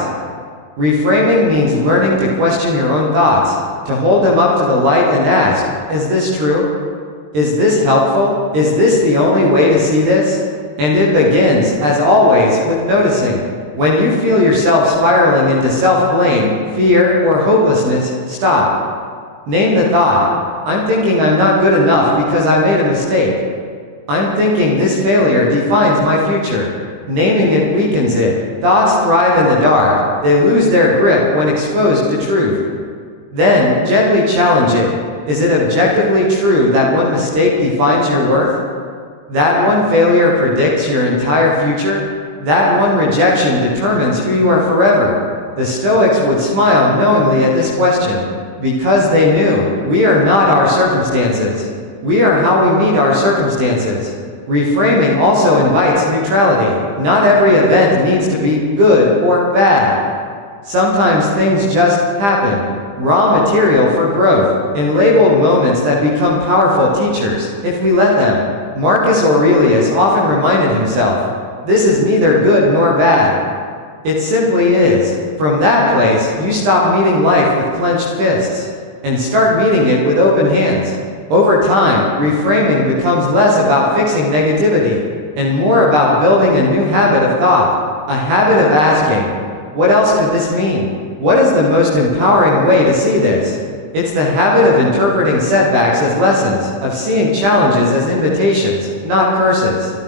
Reframing means learning to question your own thoughts, to hold them up to the light and ask, is this true? Is this helpful? Is this the only way to see this? And it begins, as always, with noticing. When you feel yourself spiraling into self-blame, fear, or hopelessness, stop. Name the thought. I'm thinking I'm not good enough because I made a mistake. I'm thinking this failure defines my future. Naming it weakens it. Thoughts thrive in the dark. They lose their grip when exposed to truth. Then, gently challenge it. Is it objectively true that one mistake defines your worth? That one failure predicts your entire future? That one rejection determines who you are forever? The Stoics would smile knowingly at this question, because they knew, we are not our circumstances. We are how we meet our circumstances. Reframing also invites neutrality. Not every event needs to be good or bad. Sometimes things just happen. Raw material for growth, and labeled moments that become powerful teachers, if we let them. Marcus Aurelius often reminded himself, this is neither good nor bad. It simply is. From that place, you stop meeting life with clenched fists, and start meeting it with open hands. Over time, reframing becomes less about fixing negativity, and more about building a new habit of thought, a habit of asking, what else could this mean? What is the most empowering way to see this? It's the habit of interpreting setbacks as lessons, of seeing challenges as invitations, not curses.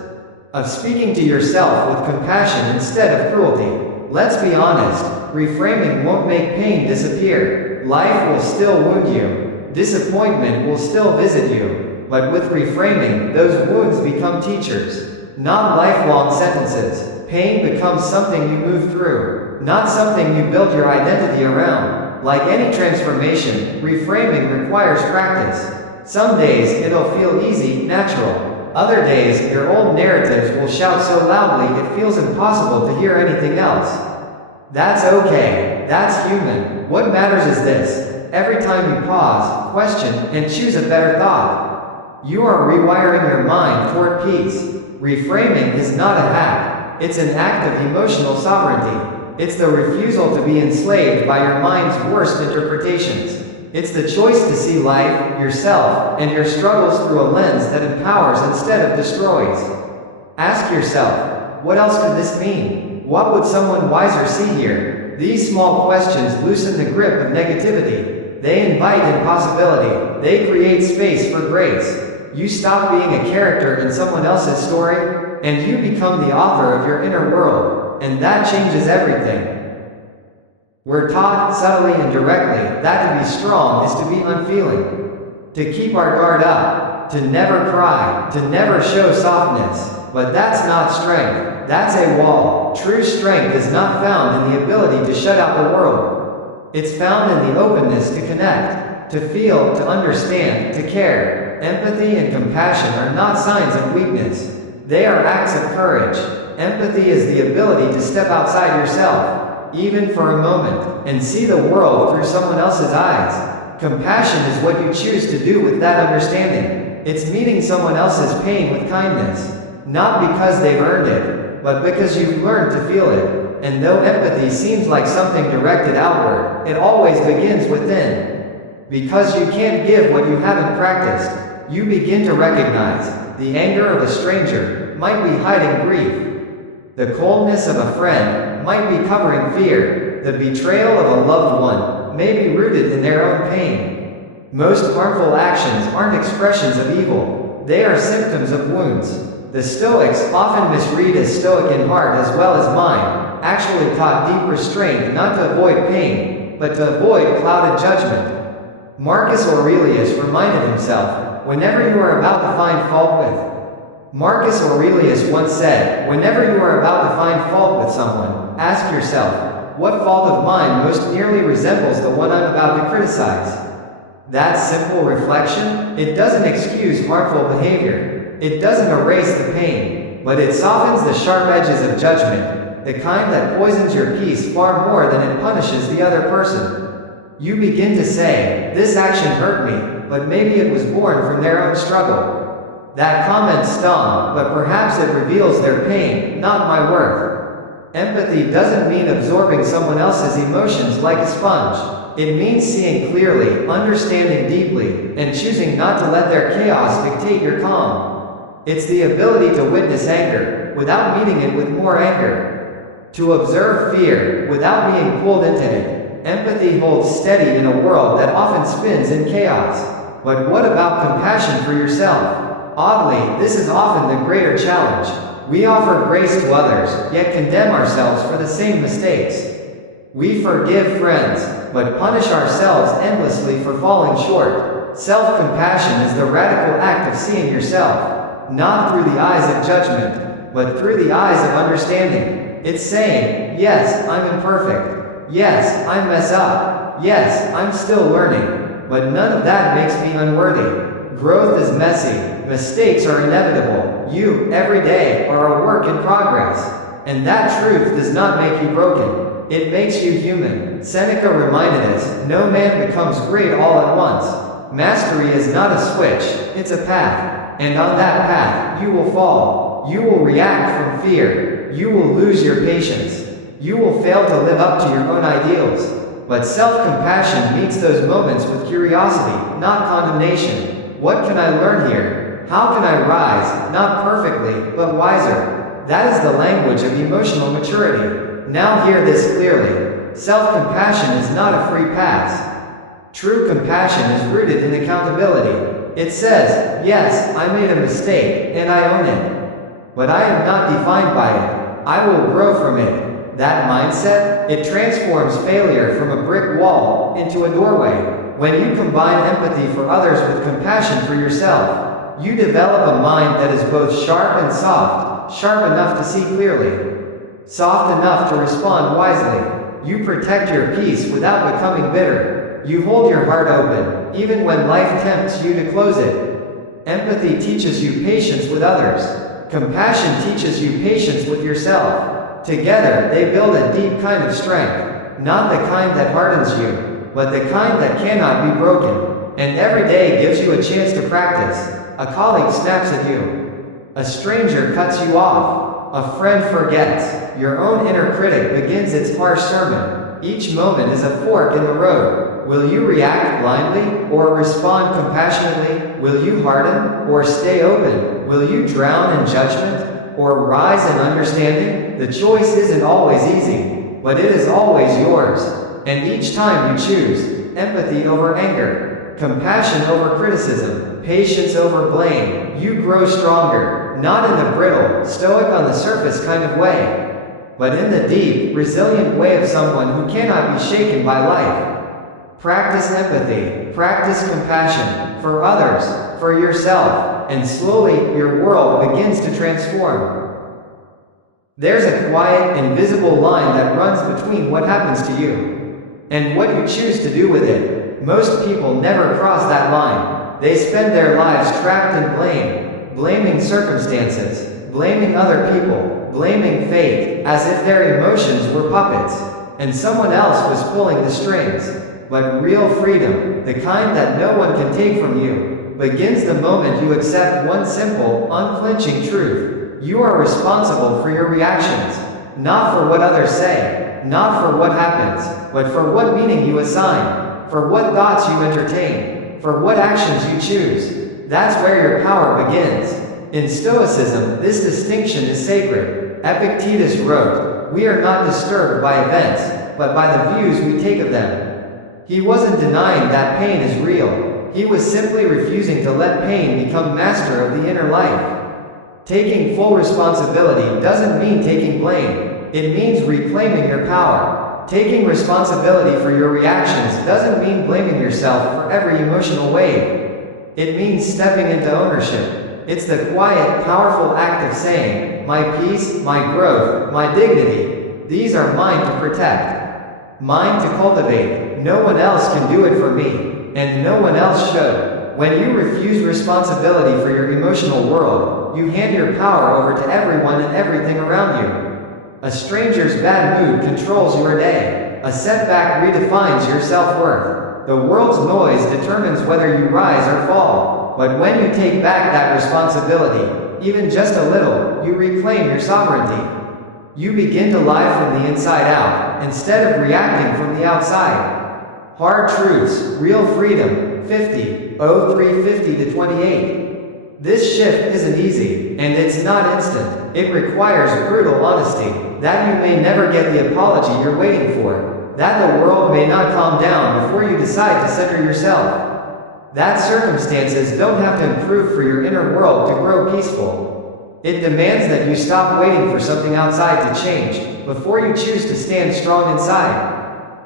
of speaking to yourself with compassion instead of cruelty. Let's be honest, reframing won't make pain disappear. Life will still wound you. Disappointment will still visit you. But with reframing, those wounds become teachers, not lifelong sentences. Pain becomes something you move through, not something you build your identity around. Like any transformation, reframing requires practice. Some days it'll feel easy, natural. Other days, your old narratives will shout so loudly it feels impossible to hear anything else. That's okay. That's human. What matters is this: every time you pause, question, and choose a better thought, you are rewiring your mind toward peace. Reframing is not a hack. It's an act of emotional sovereignty. It's the refusal to be enslaved by your mind's worst interpretations. It's the choice to see life, yourself, and your struggles through a lens that empowers instead of destroys. Ask yourself, what else could this mean? What would someone wiser see here? These small questions loosen the grip of negativity. They invite impossibility. They create space for grace. You stop being a character in someone else's story, and you become the author of your inner world, and that changes everything. We're taught, subtly and directly, that to be strong is to be unfeeling, to keep our guard up, to never cry, to never show softness. But that's not strength, that's a wall. True strength is not found in the ability to shut out the world. It's found in the openness to connect, to feel, to understand, to care. Empathy and compassion are not signs of weakness. They are acts of courage. Empathy is the ability to step outside yourself, even for a moment, and see the world through someone else's eyes. Compassion is what you choose to do with that understanding. It's meeting someone else's pain with kindness, not because they've earned it, but because you've learned to feel it. And though empathy seems like something directed outward, it always begins within. Because you can't give what you haven't practiced, you begin to recognize the anger of a stranger might be hiding grief. The coldness of a friend might be covering fear. The betrayal of a loved one may be rooted in their own pain. Most harmful actions aren't expressions of evil. They are symptoms of wounds. The Stoics, often misread as stoic in heart as well as mind, actually taught deep restraint not to avoid pain, but to avoid clouded judgment. Marcus Aurelius reminded himself, whenever you are about to find fault with. Marcus Aurelius once said, whenever you are about to find fault with someone, ask yourself, what fault of mine most nearly resembles the one I'm about to criticize? That simple reflection, it doesn't excuse harmful behavior. It doesn't erase the pain, but it softens the sharp edges of judgment, the kind that poisons your peace far more than it punishes the other person. You begin to say, this action hurt me, but maybe it was born from their own struggle. That comment stung, but perhaps it reveals their pain, not my worth. Empathy doesn't mean absorbing someone else's emotions like a sponge. It means seeing clearly, understanding deeply, and choosing not to let their chaos dictate your calm. It's the ability to witness anger, without meeting it with more anger. To observe fear, without being pulled into it. Empathy holds steady in a world that often spins in chaos. But what about compassion for yourself? Oddly, this is often the greater challenge. We offer grace to others, yet condemn ourselves for the same mistakes. We forgive friends, but punish ourselves endlessly for falling short. Self-compassion is the radical act of seeing yourself, not through the eyes of judgment, but through the eyes of understanding. It's saying, yes, I'm imperfect. Yes, I mess up. Yes, I'm still learning. But none of that makes me unworthy. Growth is messy. Mistakes are inevitable. You, every day, are a work in progress. And that truth does not make you broken. It makes you human. Seneca reminded us, no man becomes great all at once. Mastery is not a switch, it's a path. And on that path, you will fall. You will react from fear. You will lose your patience. You will fail to live up to your own ideals. But self-compassion meets those moments with curiosity, not condemnation. What can I learn here? How can I rise, not perfectly, but wiser? That is the language of emotional maturity. Now hear this clearly. Self-compassion is not a free pass. True compassion is rooted in accountability. It says, yes, I made a mistake, and I own it. But I am not defined by it. I will grow from it. That mindset, it transforms failure from a brick wall into a doorway. When you combine empathy for others with compassion for yourself, you develop a mind that is both sharp and soft, sharp enough to see clearly, soft enough to respond wisely. You protect your peace without becoming bitter. You hold your heart open, even when life tempts you to close it. Empathy teaches you patience with others. Compassion teaches you patience with yourself. Together, they build a deep kind of strength, not the kind that hardens you, but the kind that cannot be broken. And every day gives you a chance to practice. A colleague snaps at you. A stranger cuts you off. A friend forgets. Your own inner critic begins its harsh sermon. Each moment is a fork in the road. Will you react blindly, or respond compassionately? Will you harden, or stay open? Will you drown in judgment, or rise in understanding? The choice isn't always easy, but it is always yours. And each time you choose empathy over anger, compassion over criticism, patience over blame, you grow stronger, not in the brittle, stoic on the surface kind of way, but in the deep, resilient way of someone who cannot be shaken by life. Practice empathy, practice compassion, for others, for yourself, and slowly, your world begins to transform. There's a quiet, invisible line that runs between what happens to you and what you choose to do with it. Most people never cross that line. They spend their lives trapped in blame, blaming circumstances, blaming other people, blaming fate, as if their emotions were puppets, and someone else was pulling the strings. But real freedom, the kind that no one can take from you, begins the moment you accept one simple, unflinching truth. You are responsible for your reactions, not for what others say, not for what happens, but for what meaning you assign, for what thoughts you entertain, for what actions you choose. That's where your power begins. In Stoicism, this distinction is sacred. Epictetus wrote, "We are not disturbed by events, but by the views we take of them." He wasn't denying that pain is real. He was simply refusing to let pain become master of the inner life. Taking full responsibility doesn't mean taking blame. It means reclaiming your power. Taking responsibility for your reactions doesn't mean blaming yourself for every emotional wave. It means stepping into ownership. It's the quiet, powerful act of saying, "My peace, my growth, my dignity, these are mine to protect, mine to cultivate. No one else can do it for me, and no one else should." When you refuse responsibility for your emotional world, you hand your power over to everyone and everything around you. A stranger's bad mood controls your day. A setback redefines your self-worth. The world's noise determines whether you rise or fall. But when you take back that responsibility, even just a little, you reclaim your sovereignty. You begin to live from the inside out, instead of reacting from the outside. Hard truths, real freedom, 50:03:50-28. This shift isn't easy, and it's not instant. It requires brutal honesty, that you may never get the apology you're waiting for, that the world may not calm down before you decide to center yourself, that circumstances don't have to improve for your inner world to grow peaceful. It demands that you stop waiting for something outside to change, before you choose to stand strong inside.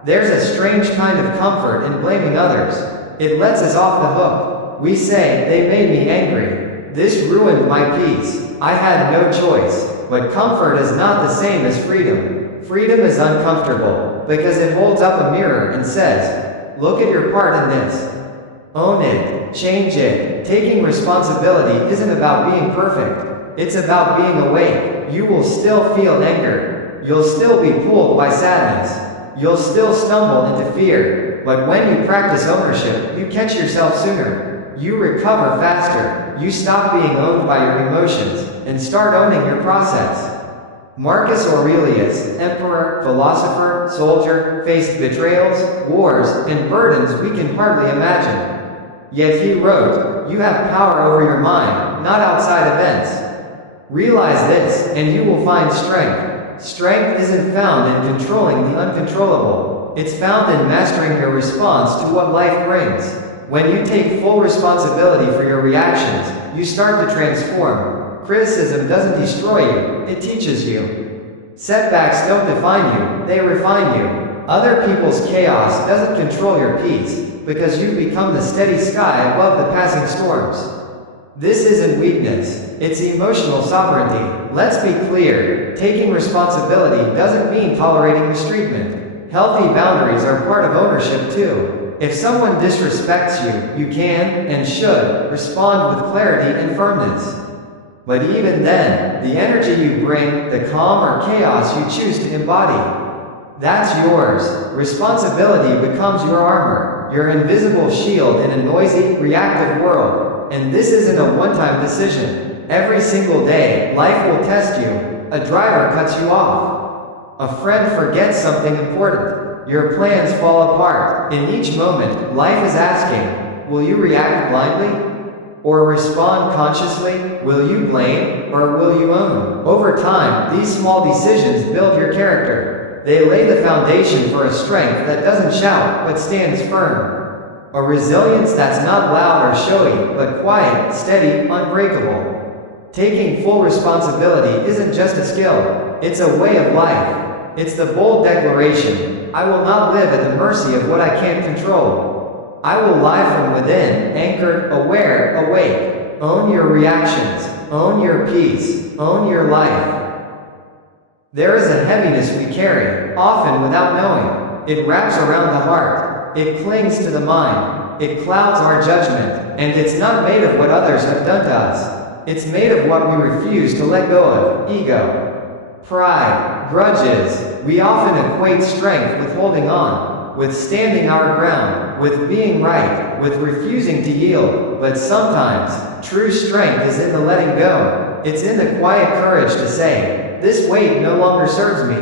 There's a strange kind of comfort in blaming others. It lets us off the hook. We say, "They made me angry. This ruined my peace. I had no choice." But comfort is not the same as freedom. Freedom is uncomfortable, because it holds up a mirror and says, "Look at your part in this. Own it. Change it." Taking responsibility isn't about being perfect. It's about being awake. You will still feel anger. You'll still be pulled by sadness. You'll still stumble into fear, but when you practice ownership, you catch yourself sooner. You recover faster. You stop being owned by your emotions, and start owning your process. Marcus Aurelius, emperor, philosopher, soldier, faced betrayals, wars, and burdens we can hardly imagine. Yet he wrote, "You have power over your mind, not outside events. Realize this, and you will find strength." Strength isn't found in controlling the uncontrollable. It's found in mastering your response to what life brings. When you take full responsibility for your reactions, you start to transform. Criticism doesn't destroy you, it teaches you. Setbacks don't define you, they refine you. Other people's chaos doesn't control your peace, because you've become the steady sky above the passing storms. This isn't weakness, it's emotional sovereignty. Let's be clear, taking responsibility doesn't mean tolerating mistreatment. Healthy boundaries are part of ownership too. If someone disrespects you, you can, and should, respond with clarity and firmness. But even then, the energy you bring, the calm or chaos you choose to embody, that's yours. Responsibility becomes your armor, your invisible shield in a noisy, reactive world. And this isn't a one-time decision. Every single day, life will test you. A driver cuts you off. A friend forgets something important. Your plans fall apart. In each moment, life is asking, will you react blindly? Or respond consciously? Will you blame? Or will you own? Over time, these small decisions build your character. They lay the foundation for a strength that doesn't shout, but stands firm. A resilience that's not loud or showy, but quiet, steady, unbreakable. Taking full responsibility isn't just a skill, it's a way of life. It's the bold declaration, I will not live at the mercy of what I can't control. I will lie from within, anchored, aware, awake. Own your reactions, own your peace, own your life. There is a heaviness we carry, often without knowing. It wraps around the heart. It clings to the mind. It clouds our judgment. And it's not made of what others have done to us. It's made of what we refuse to let go of: ego, pride, grudges. We often equate strength with holding on, with standing our ground, with being right, with refusing to yield. But sometimes, true strength is in the letting go. It's in the quiet courage to say, this weight no longer serves me.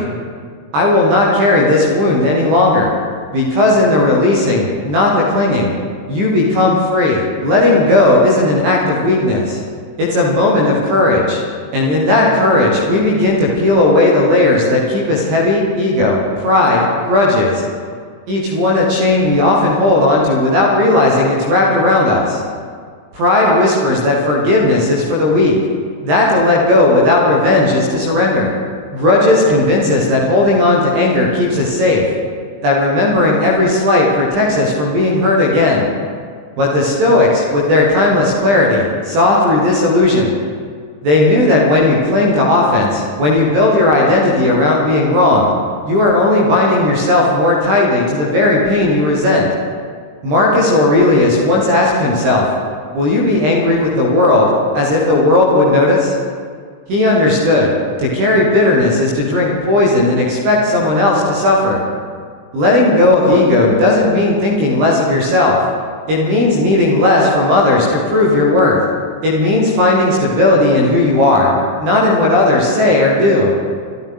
I will not carry this wound any longer. Because in the releasing, not the clinging, you become free. Letting go isn't an act of weakness. It's a moment of courage. And in that courage, we begin to peel away the layers that keep us heavy: ego, pride, grudges. Each one a chain we often hold onto without realizing it's wrapped around us. Pride whispers that forgiveness is for the weak, that to let go without revenge is to surrender. Grudges convince us that holding on to anger keeps us safe, that remembering every slight protects us from being hurt again. But the Stoics, with their timeless clarity, saw through this illusion. They knew that when you cling to offense, when you build your identity around being wrong, you are only binding yourself more tightly to the very pain you resent. Marcus Aurelius once asked himself, will you be angry with the world, as if the world would notice? He understood, to carry bitterness is to drink poison and expect someone else to suffer. Letting go of ego doesn't mean thinking less of yourself. It means needing less from others to prove your worth. It means finding stability in who you are, not in what others say or do.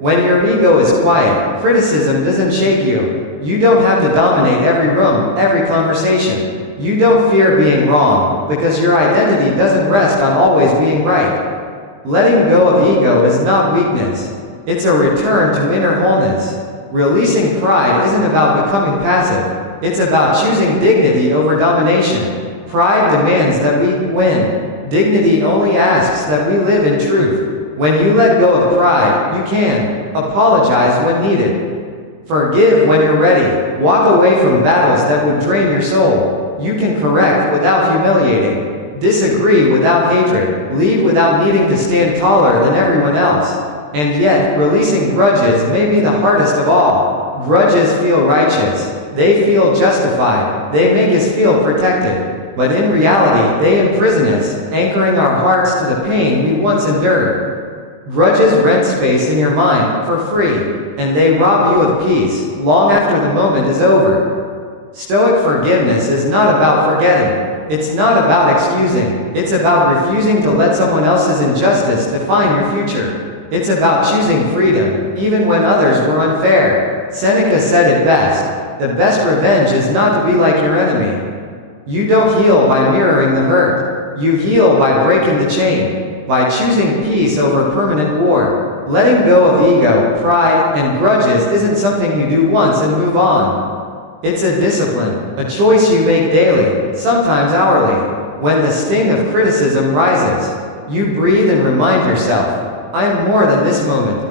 When your ego is quiet, criticism doesn't shake you. You don't have to dominate every room, every conversation. You don't fear being wrong, because your identity doesn't rest on always being right. Letting go of ego is not weakness. It's a return to inner wholeness. Releasing pride isn't about becoming passive. It's about choosing dignity over domination. Pride demands that we win. Dignity only asks that we live in truth. When you let go of pride, you can apologize when needed. Forgive when you're ready. Walk away from battles that would drain your soul. You can correct without humiliating. Disagree without hatred. Lead without needing to stand taller than everyone else. And yet, releasing grudges may be the hardest of all. Grudges feel righteous. They feel justified. They make us feel protected. But in reality, they imprison us, anchoring our hearts to the pain we once endured. Grudges rent space in your mind for free, and they rob you of peace long after the moment is over. Stoic forgiveness is not about forgetting. It's not about excusing. It's about refusing to let someone else's injustice define your future. It's about choosing freedom, even when others were unfair. Seneca said it best. The best revenge is not to be like your enemy. You don't heal by mirroring the hurt. You heal by breaking the chain, by choosing peace over permanent war. Letting go of ego, pride, and grudges isn't something you do once and move on. It's a discipline, a choice you make daily, sometimes hourly. When the sting of criticism rises, You breathe and remind yourself, I am more than this moment.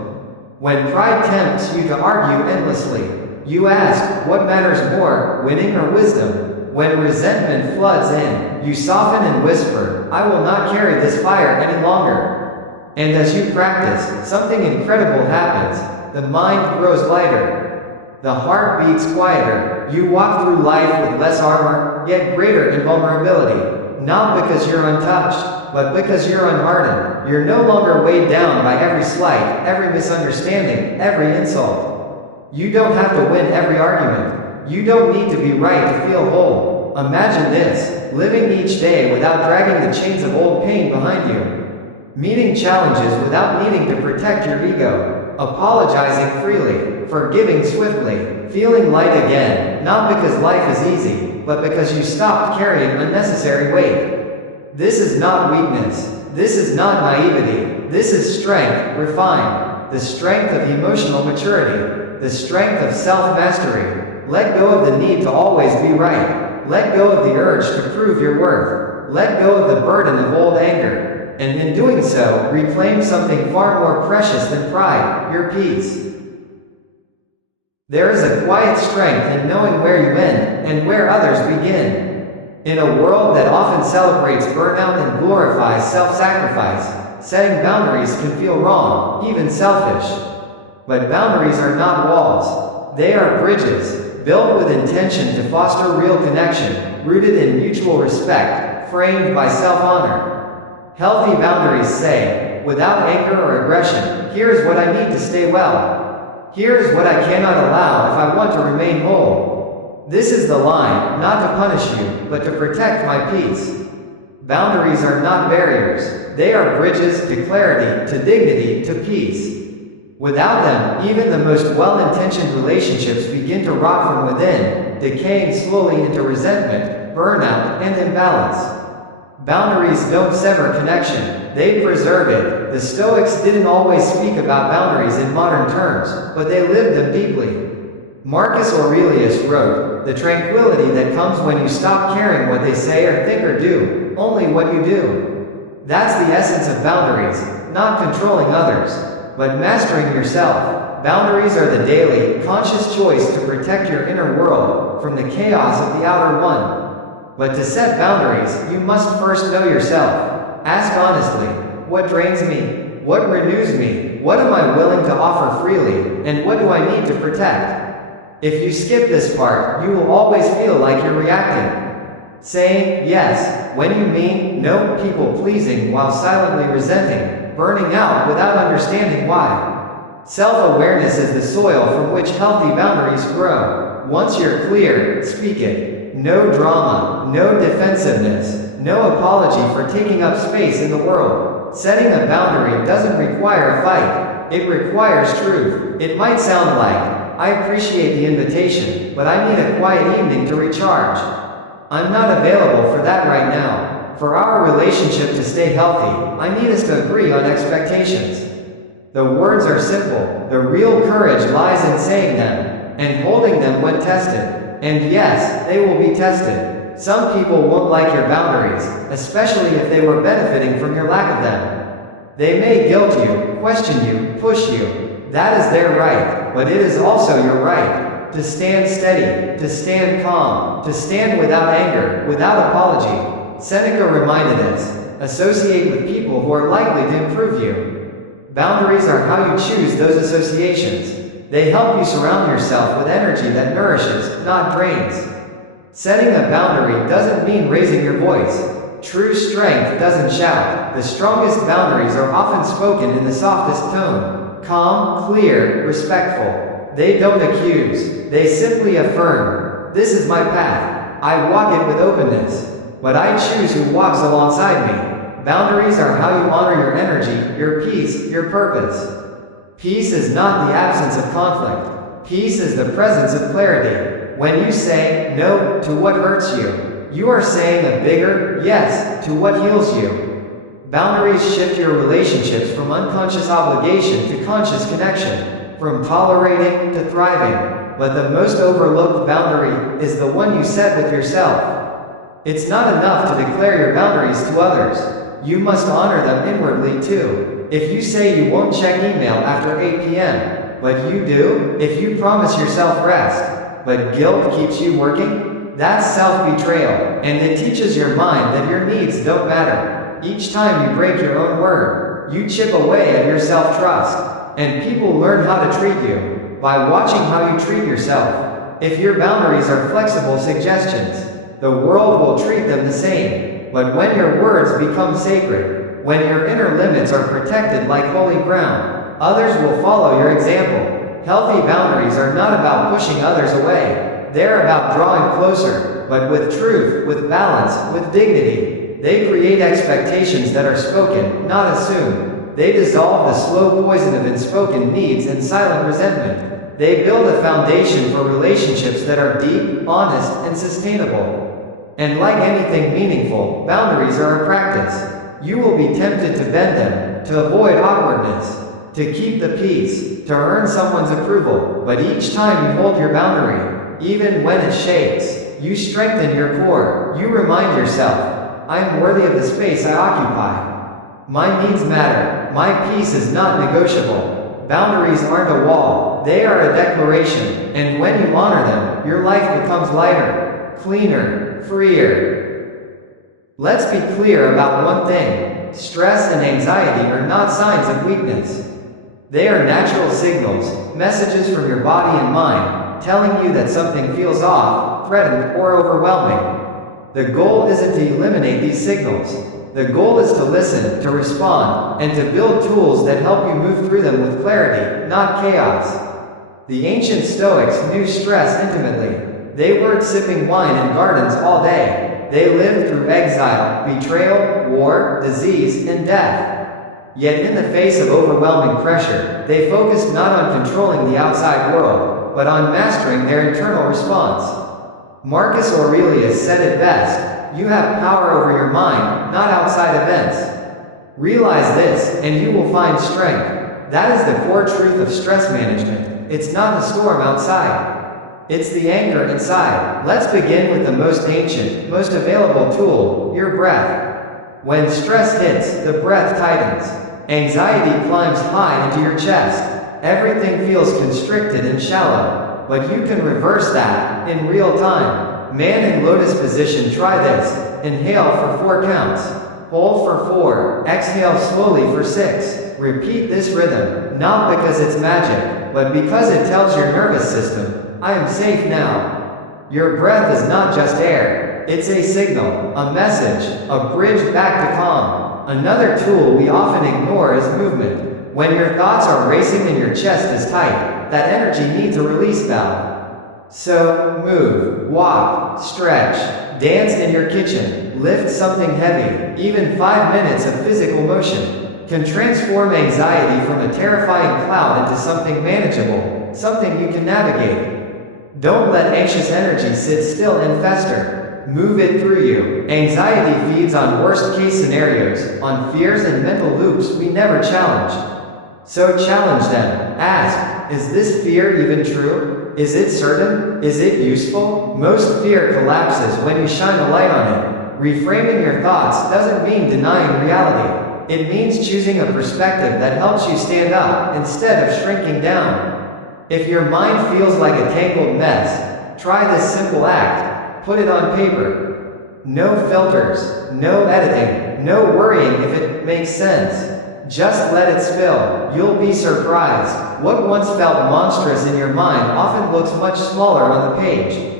When pride tempts you to argue endlessly, you ask, what matters more, winning or wisdom? When resentment floods in, you soften and whisper, I will not carry this fire any longer. And as you practice, something incredible happens. The mind grows lighter. The heart beats quieter. You walk through life with less armor, yet greater invulnerability. Not because you're untouched, but because you're unhardened. You're no longer weighed down by every slight, every misunderstanding, every insult. You don't have to win every argument. You don't need to be right to feel whole. Imagine this, living each day without dragging the chains of old pain behind you. Meeting challenges without needing to protect your ego. Apologizing freely, forgiving swiftly, feeling light again, not because life is easy, but because you stopped carrying unnecessary weight. This is not weakness. This is not naivety. This is strength, refined. The strength of emotional maturity. The strength of self-mastery. Let go of the need to always be right. Let go of the urge to prove your worth. Let go of the burden of old anger. And in doing so, reclaim something far more precious than pride, your peace. There is a quiet strength in knowing where you end, and where others begin. In a world that often celebrates burnout and glorifies self-sacrifice, setting boundaries can feel wrong, even selfish. But boundaries are not walls. They are bridges, built with intention to foster real connection, rooted in mutual respect, framed by self-honor. Healthy boundaries say, without anger or aggression, here's what I need to stay well. Here's what I cannot allow if I want to remain whole. This is the line, not to punish you, but to protect my peace. Boundaries are not barriers. They are bridges to clarity, to dignity, to peace. Without them, even the most well-intentioned relationships begin to rot from within, decaying slowly into resentment, burnout, and imbalance. Boundaries don't sever connection, they preserve it. The Stoics didn't always speak about boundaries in modern terms, but they lived them deeply. Marcus Aurelius wrote, "The tranquility that comes when you stop caring what they say or think or do, only what you do." That's the essence of boundaries, not controlling others, but mastering yourself. Boundaries are the daily, conscious choice to protect your inner world from the chaos of the outer one. But to set boundaries, you must first know yourself. Ask honestly, what drains me? What renews me? What am I willing to offer freely? And what do I need to protect? If you skip this part, you will always feel like you're reacting. Saying yes when you mean no, people pleasing while silently resenting, burning out without understanding why. Self-awareness is the soil from which healthy boundaries grow. Once you're clear, speak it. No drama, no defensiveness, no apology for taking up space in the world. Setting a boundary doesn't require a fight. It requires truth. It might sound like, I appreciate the invitation, but I need a quiet evening to recharge. I'm not available for that right now. For our relationship to stay healthy, I need us to agree on expectations. The words are simple. The real courage lies in saying them, and holding them when tested. And yes, they will be tested. Some people won't like your boundaries, especially if they were benefiting from your lack of them. They may guilt you, question you, push you. That is their right, but it is also your right. To stand steady, to stand calm, to stand without anger, without apology. Seneca reminded us, associate with people who are likely to improve you. Boundaries are how you choose those associations. They help you surround yourself with energy that nourishes, not drains. Setting a boundary doesn't mean raising your voice. True strength doesn't shout. The strongest boundaries are often spoken in the softest tone. Calm, clear, respectful. They don't accuse. They simply affirm. This is my path. I walk it with openness. But I choose who walks alongside me. Boundaries are how you honor your energy, your peace, your purpose. Peace is not the absence of conflict. Peace is the presence of clarity. When you say no to what hurts you, you are saying a bigger yes to what heals you. Boundaries shift your relationships from unconscious obligation to conscious connection, from tolerating to thriving. But the most overlooked boundary is the one you set with yourself. It's not enough to declare your boundaries to others. you must honor them inwardly too. If you say you won't check email after 8 p.m., but you do, if you promise yourself rest, but guilt keeps you working, that's self-betrayal, and it teaches your mind that your needs don't matter. Each time you break your own word, you chip away at your self-trust, and people learn how to treat you by watching how you treat yourself. If your boundaries are flexible suggestions, the world will treat them the same. But when your words become sacred, when your inner limits are protected like holy ground, others will follow your example. Healthy boundaries are not about pushing others away. They're about drawing closer, but with truth, with balance, with dignity. They create expectations that are spoken, not assumed. They dissolve the slow poison of unspoken needs and silent resentment. They build a foundation for relationships that are deep, honest, and sustainable. And like anything meaningful, boundaries are a practice. You will be tempted to bend them, to avoid awkwardness, to keep the peace, to earn someone's approval. But each time you hold your boundary, even when it shakes, you strengthen your core. You remind yourself, I'm worthy of the space I occupy. My needs matter. My peace is not negotiable. Boundaries aren't a wall. They are a declaration. And when you honor them, your life becomes lighter, cleaner, freer. Let's be clear about one thing. Stress and anxiety are not signs of weakness. They are natural signals, messages from your body and mind, telling you that something feels off, threatened, or overwhelming. The goal isn't to eliminate these signals. The goal is to listen, to respond, and to build tools that help you move through them with clarity, not chaos. The ancient Stoics knew stress intimately. They weren't sipping wine in gardens all day. They lived through exile, betrayal, war, disease, and death. Yet in the face of overwhelming pressure, they focused not on controlling the outside world, but on mastering their internal response. Marcus Aurelius said it best, you have power over your mind, not outside events. Realize this, and you will find strength. That is the core truth of stress management. It's not the storm outside. It's the anchor inside. Let's begin with the most ancient, most available tool, your breath. When stress hits, the breath tightens. Anxiety climbs high into your chest. Everything feels constricted and shallow. But you can reverse that, in real time. Man in lotus position, try this. Inhale for 4 counts. Hold for 4. Exhale slowly for 6. Repeat this rhythm, not because it's magic, but because it tells your nervous system, I am safe now. Your breath is not just air. It's a signal, a message, a bridge back to calm. Another tool we often ignore is movement. When your thoughts are racing and your chest is tight, that energy needs a release valve. So, move, walk, stretch, dance in your kitchen, lift something heavy. Even 5 minutes of physical motion can transform anxiety from a terrifying cloud into something manageable, something you can navigate. Don't let anxious energy sit still and fester. Move it through you. Anxiety feeds on worst-case scenarios, on fears and mental loops we never challenge. So challenge them. Ask, is this fear even true? Is it certain? Is it useful? Most fear collapses when you shine a light on it. Reframing your thoughts doesn't mean denying reality. It means choosing a perspective that helps you stand up, instead of shrinking down. If your mind feels like a tangled mess, try this simple act. Put it on paper. No filters, no editing, no worrying if it makes sense. Just let it spill. You'll be surprised. What once felt monstrous in your mind often looks much smaller on the page.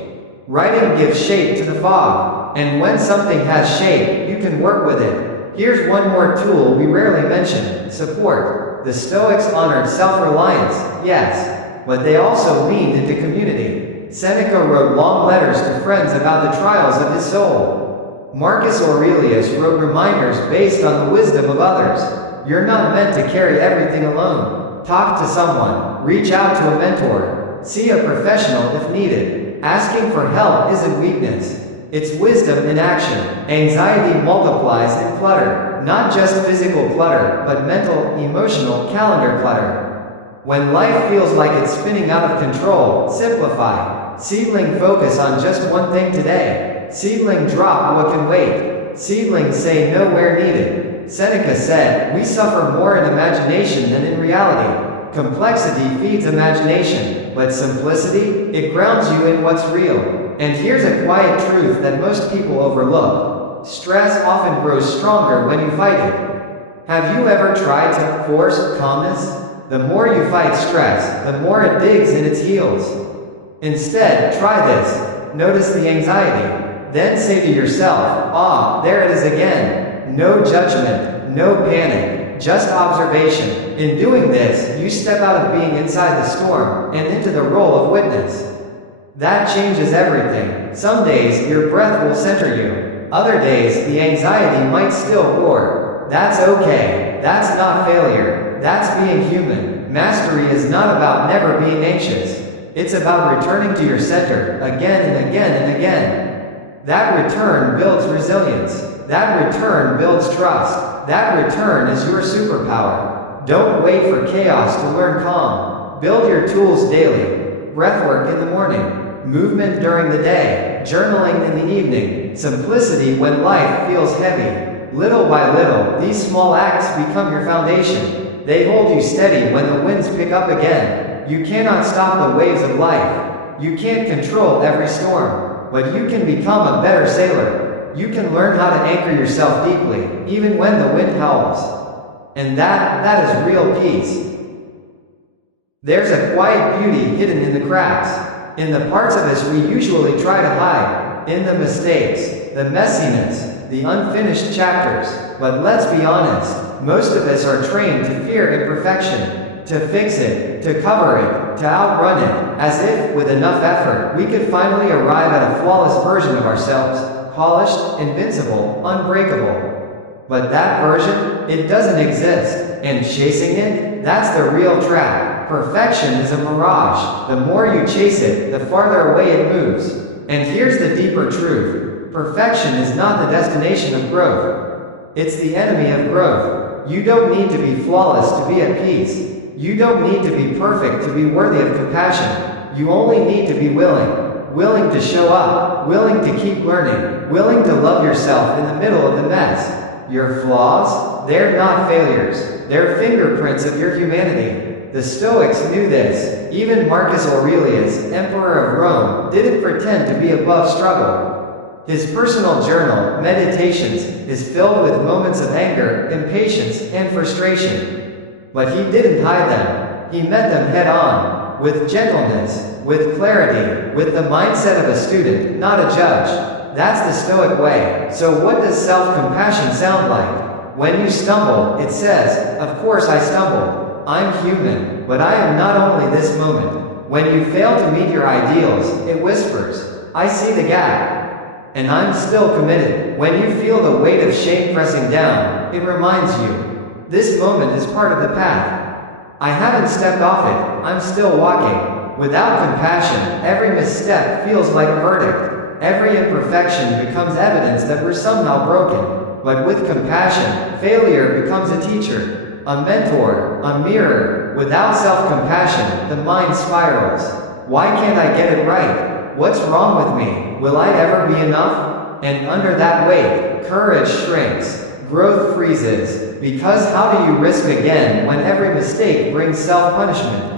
Writing gives shape to the fog, and when something has shape, you can work with it. Here's one more tool we rarely mention: support. The Stoics honored self-reliance, yes, but they also leaned into community. Seneca wrote long letters to friends about the trials of his soul. Marcus Aurelius wrote reminders based on the wisdom of others. You're not meant to carry everything alone. Talk to someone, reach out to a mentor, see a professional if needed. Asking for help isn't weakness. It's wisdom in action. Anxiety multiplies in clutter, not just physical clutter, but mental, emotional, calendar clutter. When life feels like it's spinning out of control, simplify. Seedling, focus on just one thing today. Seedling, drop what can wait. Seedling, say no where needed. Seneca said, "We suffer more in imagination than in reality." Complexity feeds imagination, but simplicity, it grounds you in what's real. And here's a quiet truth that most people overlook. Stress often grows stronger when you fight it. Have you ever tried to force calmness? The more you fight stress, the more it digs in its heels. Instead, try this. Notice the anxiety. Then say to yourself, "Ah, there it is again." No judgment, no panic, just observation. In doing this, you step out of being inside the storm and into the role of witness. That changes everything. Some days, your breath will center you. Other days, the anxiety might still roar. That's okay. That's not failure. That's being human. Mastery is not about never being anxious. It's about returning to your center again and again and again. That return builds resilience. That return builds trust. That return is your superpower. Don't wait for chaos to learn calm. Build your tools daily. Breathwork in the morning. Movement during the day. Journaling in the evening. Simplicity when life feels heavy. Little by little, these small acts become your foundation. They hold you steady when the winds pick up again. You cannot stop the waves of life. You can't control every storm. But you can become a better sailor. You can learn how to anchor yourself deeply, even when the wind howls. And that is real peace. There's a quiet beauty hidden in the cracks, in the parts of us we usually try to hide, in the mistakes, the messiness, the unfinished chapters. But let's be honest, most of us are trained to fear imperfection, to fix it, to cover it, to outrun it, as if, with enough effort, we could finally arrive at a flawless version of ourselves, polished, invincible, unbreakable. But that version, it doesn't exist, and chasing it, that's the real trap. Perfection is a mirage. The more you chase it, the farther away it moves. And here's the deeper truth. Perfection is not the destination of growth. It's the enemy of growth. You don't need to be flawless to be at peace. You don't need to be perfect to be worthy of compassion. You only need to be willing to show up, willing to keep learning, willing to love yourself in the middle of the mess. Your flaws, they're not failures. They're fingerprints of your humanity. The Stoics knew this. Even Marcus Aurelius, Emperor of Rome, didn't pretend to be above struggle. His personal journal, Meditations, is filled with moments of anger, impatience, and frustration. But he didn't hide them. He met them head on, with gentleness, with clarity, with the mindset of a student, not a judge. That's the Stoic way. So what does self-compassion sound like? When you stumble, it says, "Of course I stumbled. I'm human, but I am not only this moment." When you fail to meet your ideals, it whispers, "I see the gap, and I'm still committed." When you feel the weight of shame pressing down, it reminds you, this moment is part of the path. I haven't stepped off it, I'm still walking. Without compassion, every misstep feels like a verdict. Every imperfection becomes evidence that we're somehow broken. But with compassion, failure becomes a teacher, a mentor, a mirror. Without self-compassion, the mind spirals. Why can't I get it right? What's wrong with me? Will I ever be enough? And under that weight, courage shrinks. Growth freezes, because how do you risk again when every mistake brings self-punishment?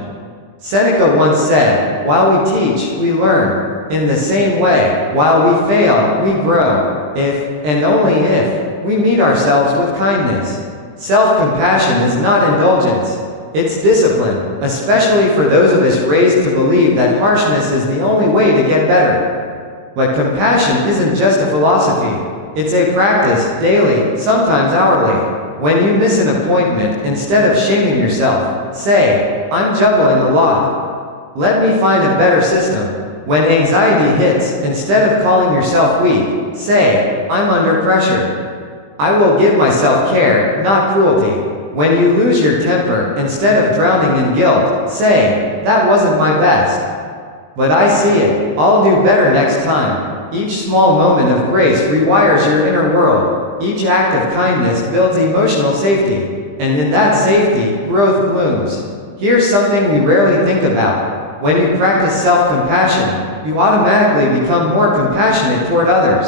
Seneca once said, "While we teach, we learn." In the same way, while we fail, we grow. If, and only if, we meet ourselves with kindness. Self-compassion is not indulgence. It's discipline, especially for those of us raised to believe that harshness is the only way to get better. But compassion isn't just a philosophy. It's a practice, daily, sometimes hourly. When you miss an appointment, instead of shaming yourself, say, "I'm juggling a lot. Let me find a better system." When anxiety hits, instead of calling yourself weak, say, "I'm under pressure. I will give myself care, not cruelty." When you lose your temper, instead of drowning in guilt, say, "That wasn't my best. But I see it, I'll do better next time." Each small moment of grace rewires your inner world. Each act of kindness builds emotional safety. And in that safety, growth blooms. Here's something we rarely think about. When you practice self-compassion, you automatically become more compassionate toward others.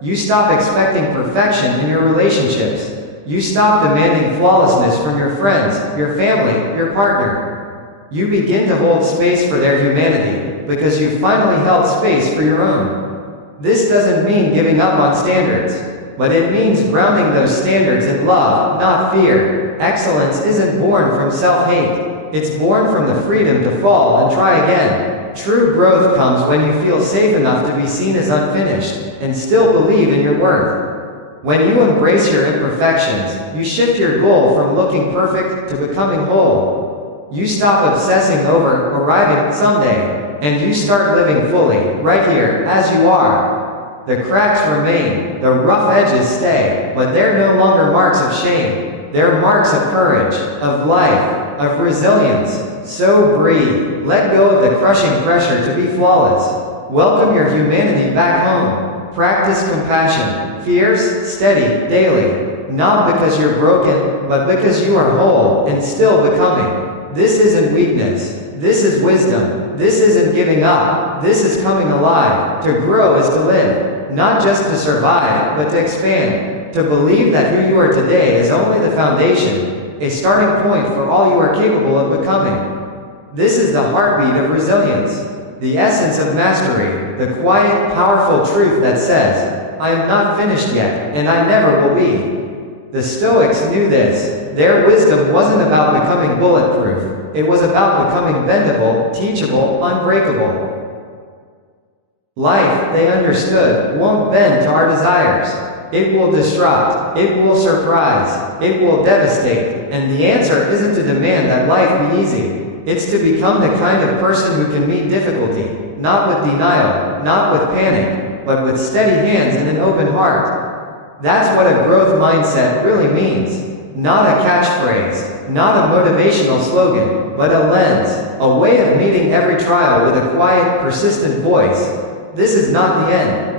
You stop expecting perfection in your relationships. You stop demanding flawlessness from your friends, your family, your partner. You begin to hold space for their humanity, because you've finally held space for your own. This doesn't mean giving up on standards, but it means grounding those standards in love, not fear. Excellence isn't born from self-hate. It's born from the freedom to fall and try again. True growth comes when you feel safe enough to be seen as unfinished, and still believe in your worth. When you embrace your imperfections, you shift your goal from looking perfect to becoming whole. You stop obsessing over arriving someday, and you start living fully, right here, as you are. The cracks remain, the rough edges stay, but they're no longer marks of shame. They're marks of courage, of life, of resilience. So breathe, let go of the crushing pressure to be flawless. Welcome your humanity back home. Practice compassion, fierce, steady, daily. Not because you're broken, but because you are whole, and still becoming. This isn't weakness. This is wisdom. This isn't giving up. This is coming alive. To grow is to live. Not just to survive, but to expand. To believe that who you are today is only the foundation, a starting point for all you are capable of becoming. This is the heartbeat of resilience, the essence of mastery, the quiet, powerful truth that says, I am not finished yet, and I never will be. The Stoics knew this. Their wisdom wasn't about becoming bulletproof. It was about becoming bendable, teachable, unbreakable. Life, they understood, won't bend to our desires. It will disrupt, it will surprise, it will devastate, and the answer isn't to demand that life be easy. It's to become the kind of person who can meet difficulty, not with denial, not with panic, but with steady hands and an open heart. That's what a growth mindset really means. Not a catchphrase, not a motivational slogan, but a lens, a way of meeting every trial with a quiet, persistent voice. This is not the end.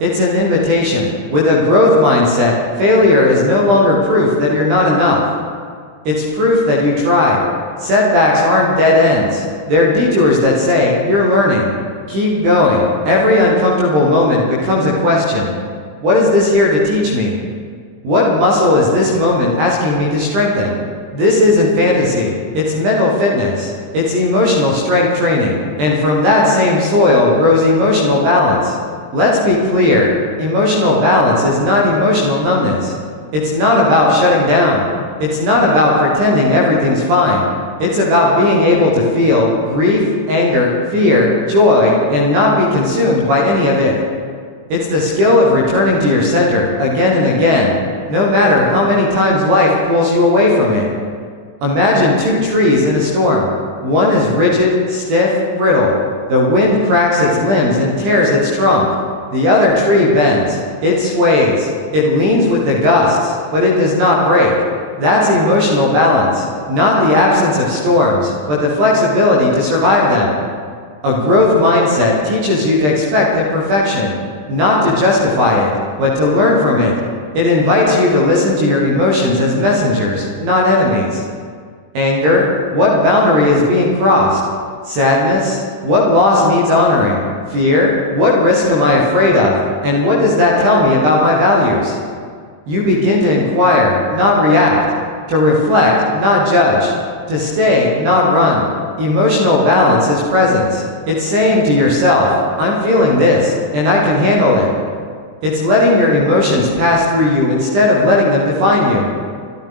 It's an invitation. With a growth mindset, failure is no longer proof that you're not enough. It's proof that you tried. Setbacks aren't dead ends. They're detours that say, you're learning. Keep going. Every uncomfortable moment becomes a question. What is this here to teach me? What muscle is this moment asking me to strengthen? This isn't fantasy. It's mental fitness. It's emotional strength training. And from that same soil grows emotional balance. Let's be clear. Emotional balance is not emotional numbness. It's not about shutting down. It's not about pretending everything's fine. It's about being able to feel grief, anger, fear, joy, and not be consumed by any of it. It's the skill of returning to your center again and again, no matter how many times life pulls you away from it. Imagine two trees in a storm. One is rigid, stiff, brittle. The wind cracks its limbs and tears its trunk. The other tree bends. It sways. It leans with the gusts, but it does not break. That's emotional balance. Not the absence of storms, but the flexibility to survive them. A growth mindset teaches you to expect imperfection, not to justify it, but to learn from it. It invites you to listen to your emotions as messengers, not enemies. Anger, what boundary is being crossed? Sadness, what loss needs honoring? Fear, what risk am I afraid of? And what does that tell me about my values? You begin to inquire, not react, to reflect, not judge, to stay, not run. Emotional balance is presence. It's saying to yourself, I'm feeling this, and I can handle it. It's letting your emotions pass through you instead of letting them define you.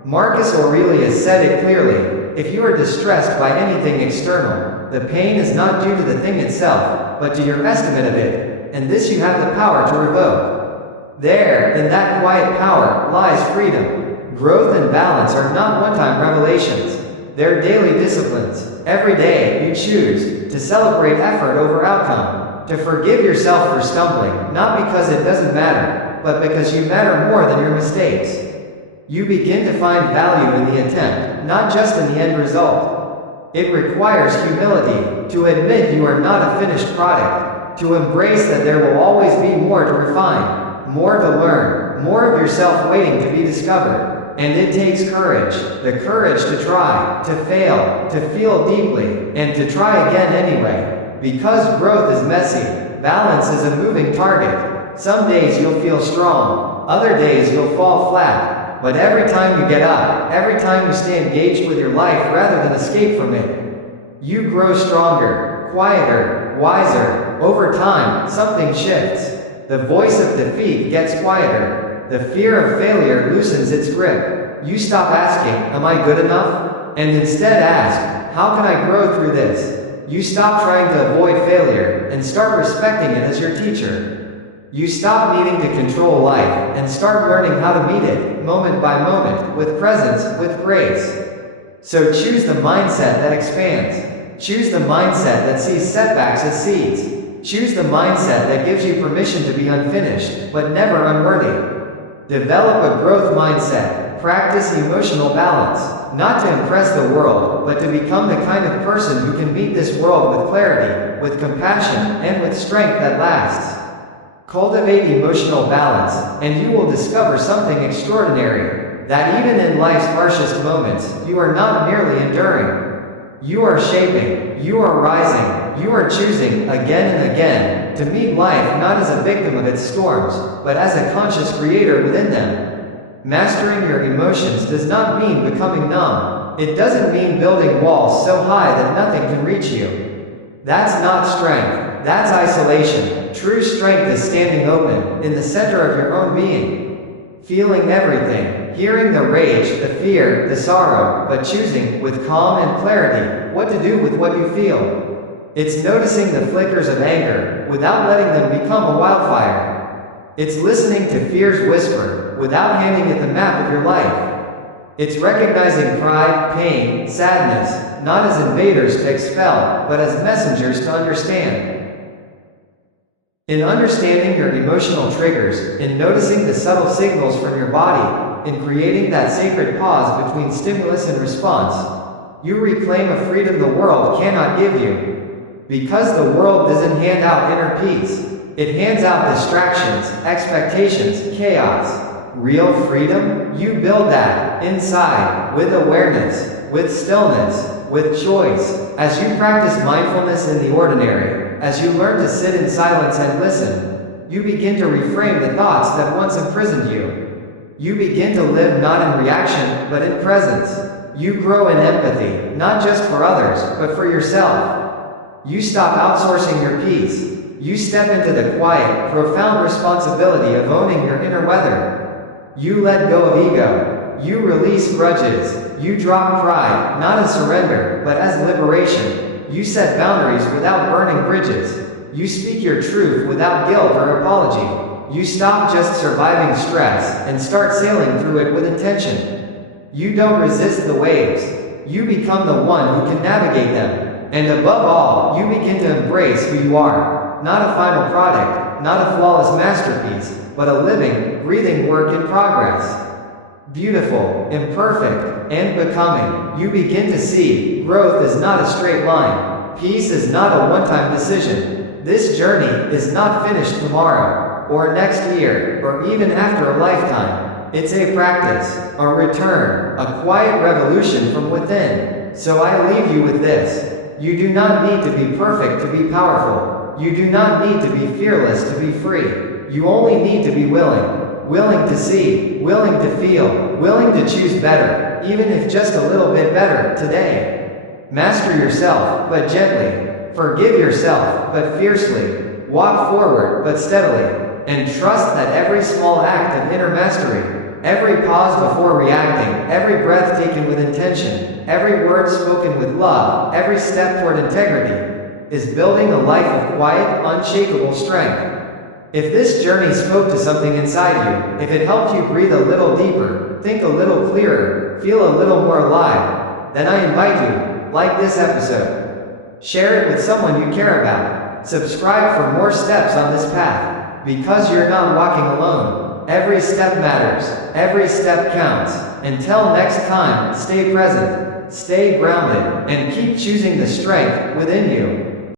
Marcus Aurelius said it clearly, if you are distressed by anything external, the pain is not due to the thing itself, but to your estimate of it, and this you have the power to revoke. There, in that quiet power, lies freedom. Growth and balance are not one-time revelations. They're daily disciplines. Every day, you choose to celebrate effort over outcome, to forgive yourself for stumbling, not because it doesn't matter, but because you matter more than your mistakes. You begin to find value in the attempt, not just in the end result. It requires humility to admit you are not a finished product, to embrace that there will always be more to refine, more to learn, more of yourself waiting to be discovered. And it takes courage, the courage to try, to fail, to feel deeply, and to try again anyway. Because growth is messy, balance is a moving target. Some days you'll feel strong, other days you'll fall flat. But every time you get up, every time you stay engaged with your life rather than escape from it, you grow stronger, quieter, wiser. Over time, something shifts. The voice of defeat gets quieter. The fear of failure loosens its grip. You stop asking, am I good enough? And instead ask, how can I grow through this? You stop trying to avoid failure and start respecting it as your teacher. You stop needing to control life and start learning how to meet it, moment by moment, with presence, with grace. So choose the mindset that expands. Choose the mindset that sees setbacks as seeds. Choose the mindset that gives you permission to be unfinished, but never unworthy. Develop a growth mindset. Practice emotional balance, not to impress the world, but to become the kind of person who can meet this world with clarity, with compassion, and with strength that lasts. Cultivate emotional balance, and you will discover something extraordinary, that even in life's harshest moments, you are not merely enduring. You are shaping, you are rising, you are choosing, again and again, to meet life not as a victim of its storms, but as a conscious creator within them. Mastering your emotions does not mean becoming numb. It doesn't mean building walls so high that nothing can reach you. That's not strength, that's isolation. True strength is standing open, in the center of your own being. Feeling everything, hearing the rage, the fear, the sorrow, but choosing, with calm and clarity, what to do with what you feel. It's noticing the flickers of anger, without letting them become a wildfire. It's listening to fear's whisper, without handing it the map of your life. It's recognizing pride, pain, sadness, not as invaders to expel, but as messengers to understand. In understanding your emotional triggers, in noticing the subtle signals from your body, in creating that sacred pause between stimulus and response, you reclaim a freedom the world cannot give you. Because the world doesn't hand out inner peace. It hands out distractions, expectations, chaos. Real freedom? You build that, inside, with awareness, with stillness, with choice. As you practice mindfulness in the ordinary, as you learn to sit in silence and listen, you begin to reframe the thoughts that once imprisoned you. You begin to live not in reaction, but in presence. You grow in empathy, not just for others, but for yourself. You stop outsourcing your peace. You step into the quiet, profound responsibility of owning your inner weather. You let go of ego. You release grudges. You drop pride, not as surrender, but as liberation. You set boundaries without burning bridges. You speak your truth without guilt or apology. You stop just surviving stress and start sailing through it with intention. You don't resist the waves. You become the one who can navigate them. And above all, you begin to embrace who you are. Not a final product, not a flawless masterpiece, but a living, breathing work in progress. Beautiful, imperfect, and becoming. You begin to see, growth is not a straight line. Peace is not a one-time decision. This journey is not finished tomorrow, or next year, or even after a lifetime. It's a practice, a return, a quiet revolution from within. So I leave you with this. You do not need to be perfect to be powerful. You do not need to be fearless to be free. You only need to be willing. Willing to see, willing to feel, willing to choose better, even if just a little bit better, today. Master yourself, but gently. Forgive yourself, but fiercely. Walk forward, but steadily. And trust that every small act of inner mastery, every pause before reacting, every breath taken with intention, every word spoken with love, every step toward integrity, is building a life of quiet, unshakable strength. If this journey spoke to something inside you, if it helped you breathe a little deeper, think a little clearer, feel a little more alive, then I invite you, like this episode. Share it with someone you care about. Subscribe for more steps on this path, because you're not walking alone. Every step matters. Every step counts. Until next time, stay present, stay grounded, and keep choosing the strength within you.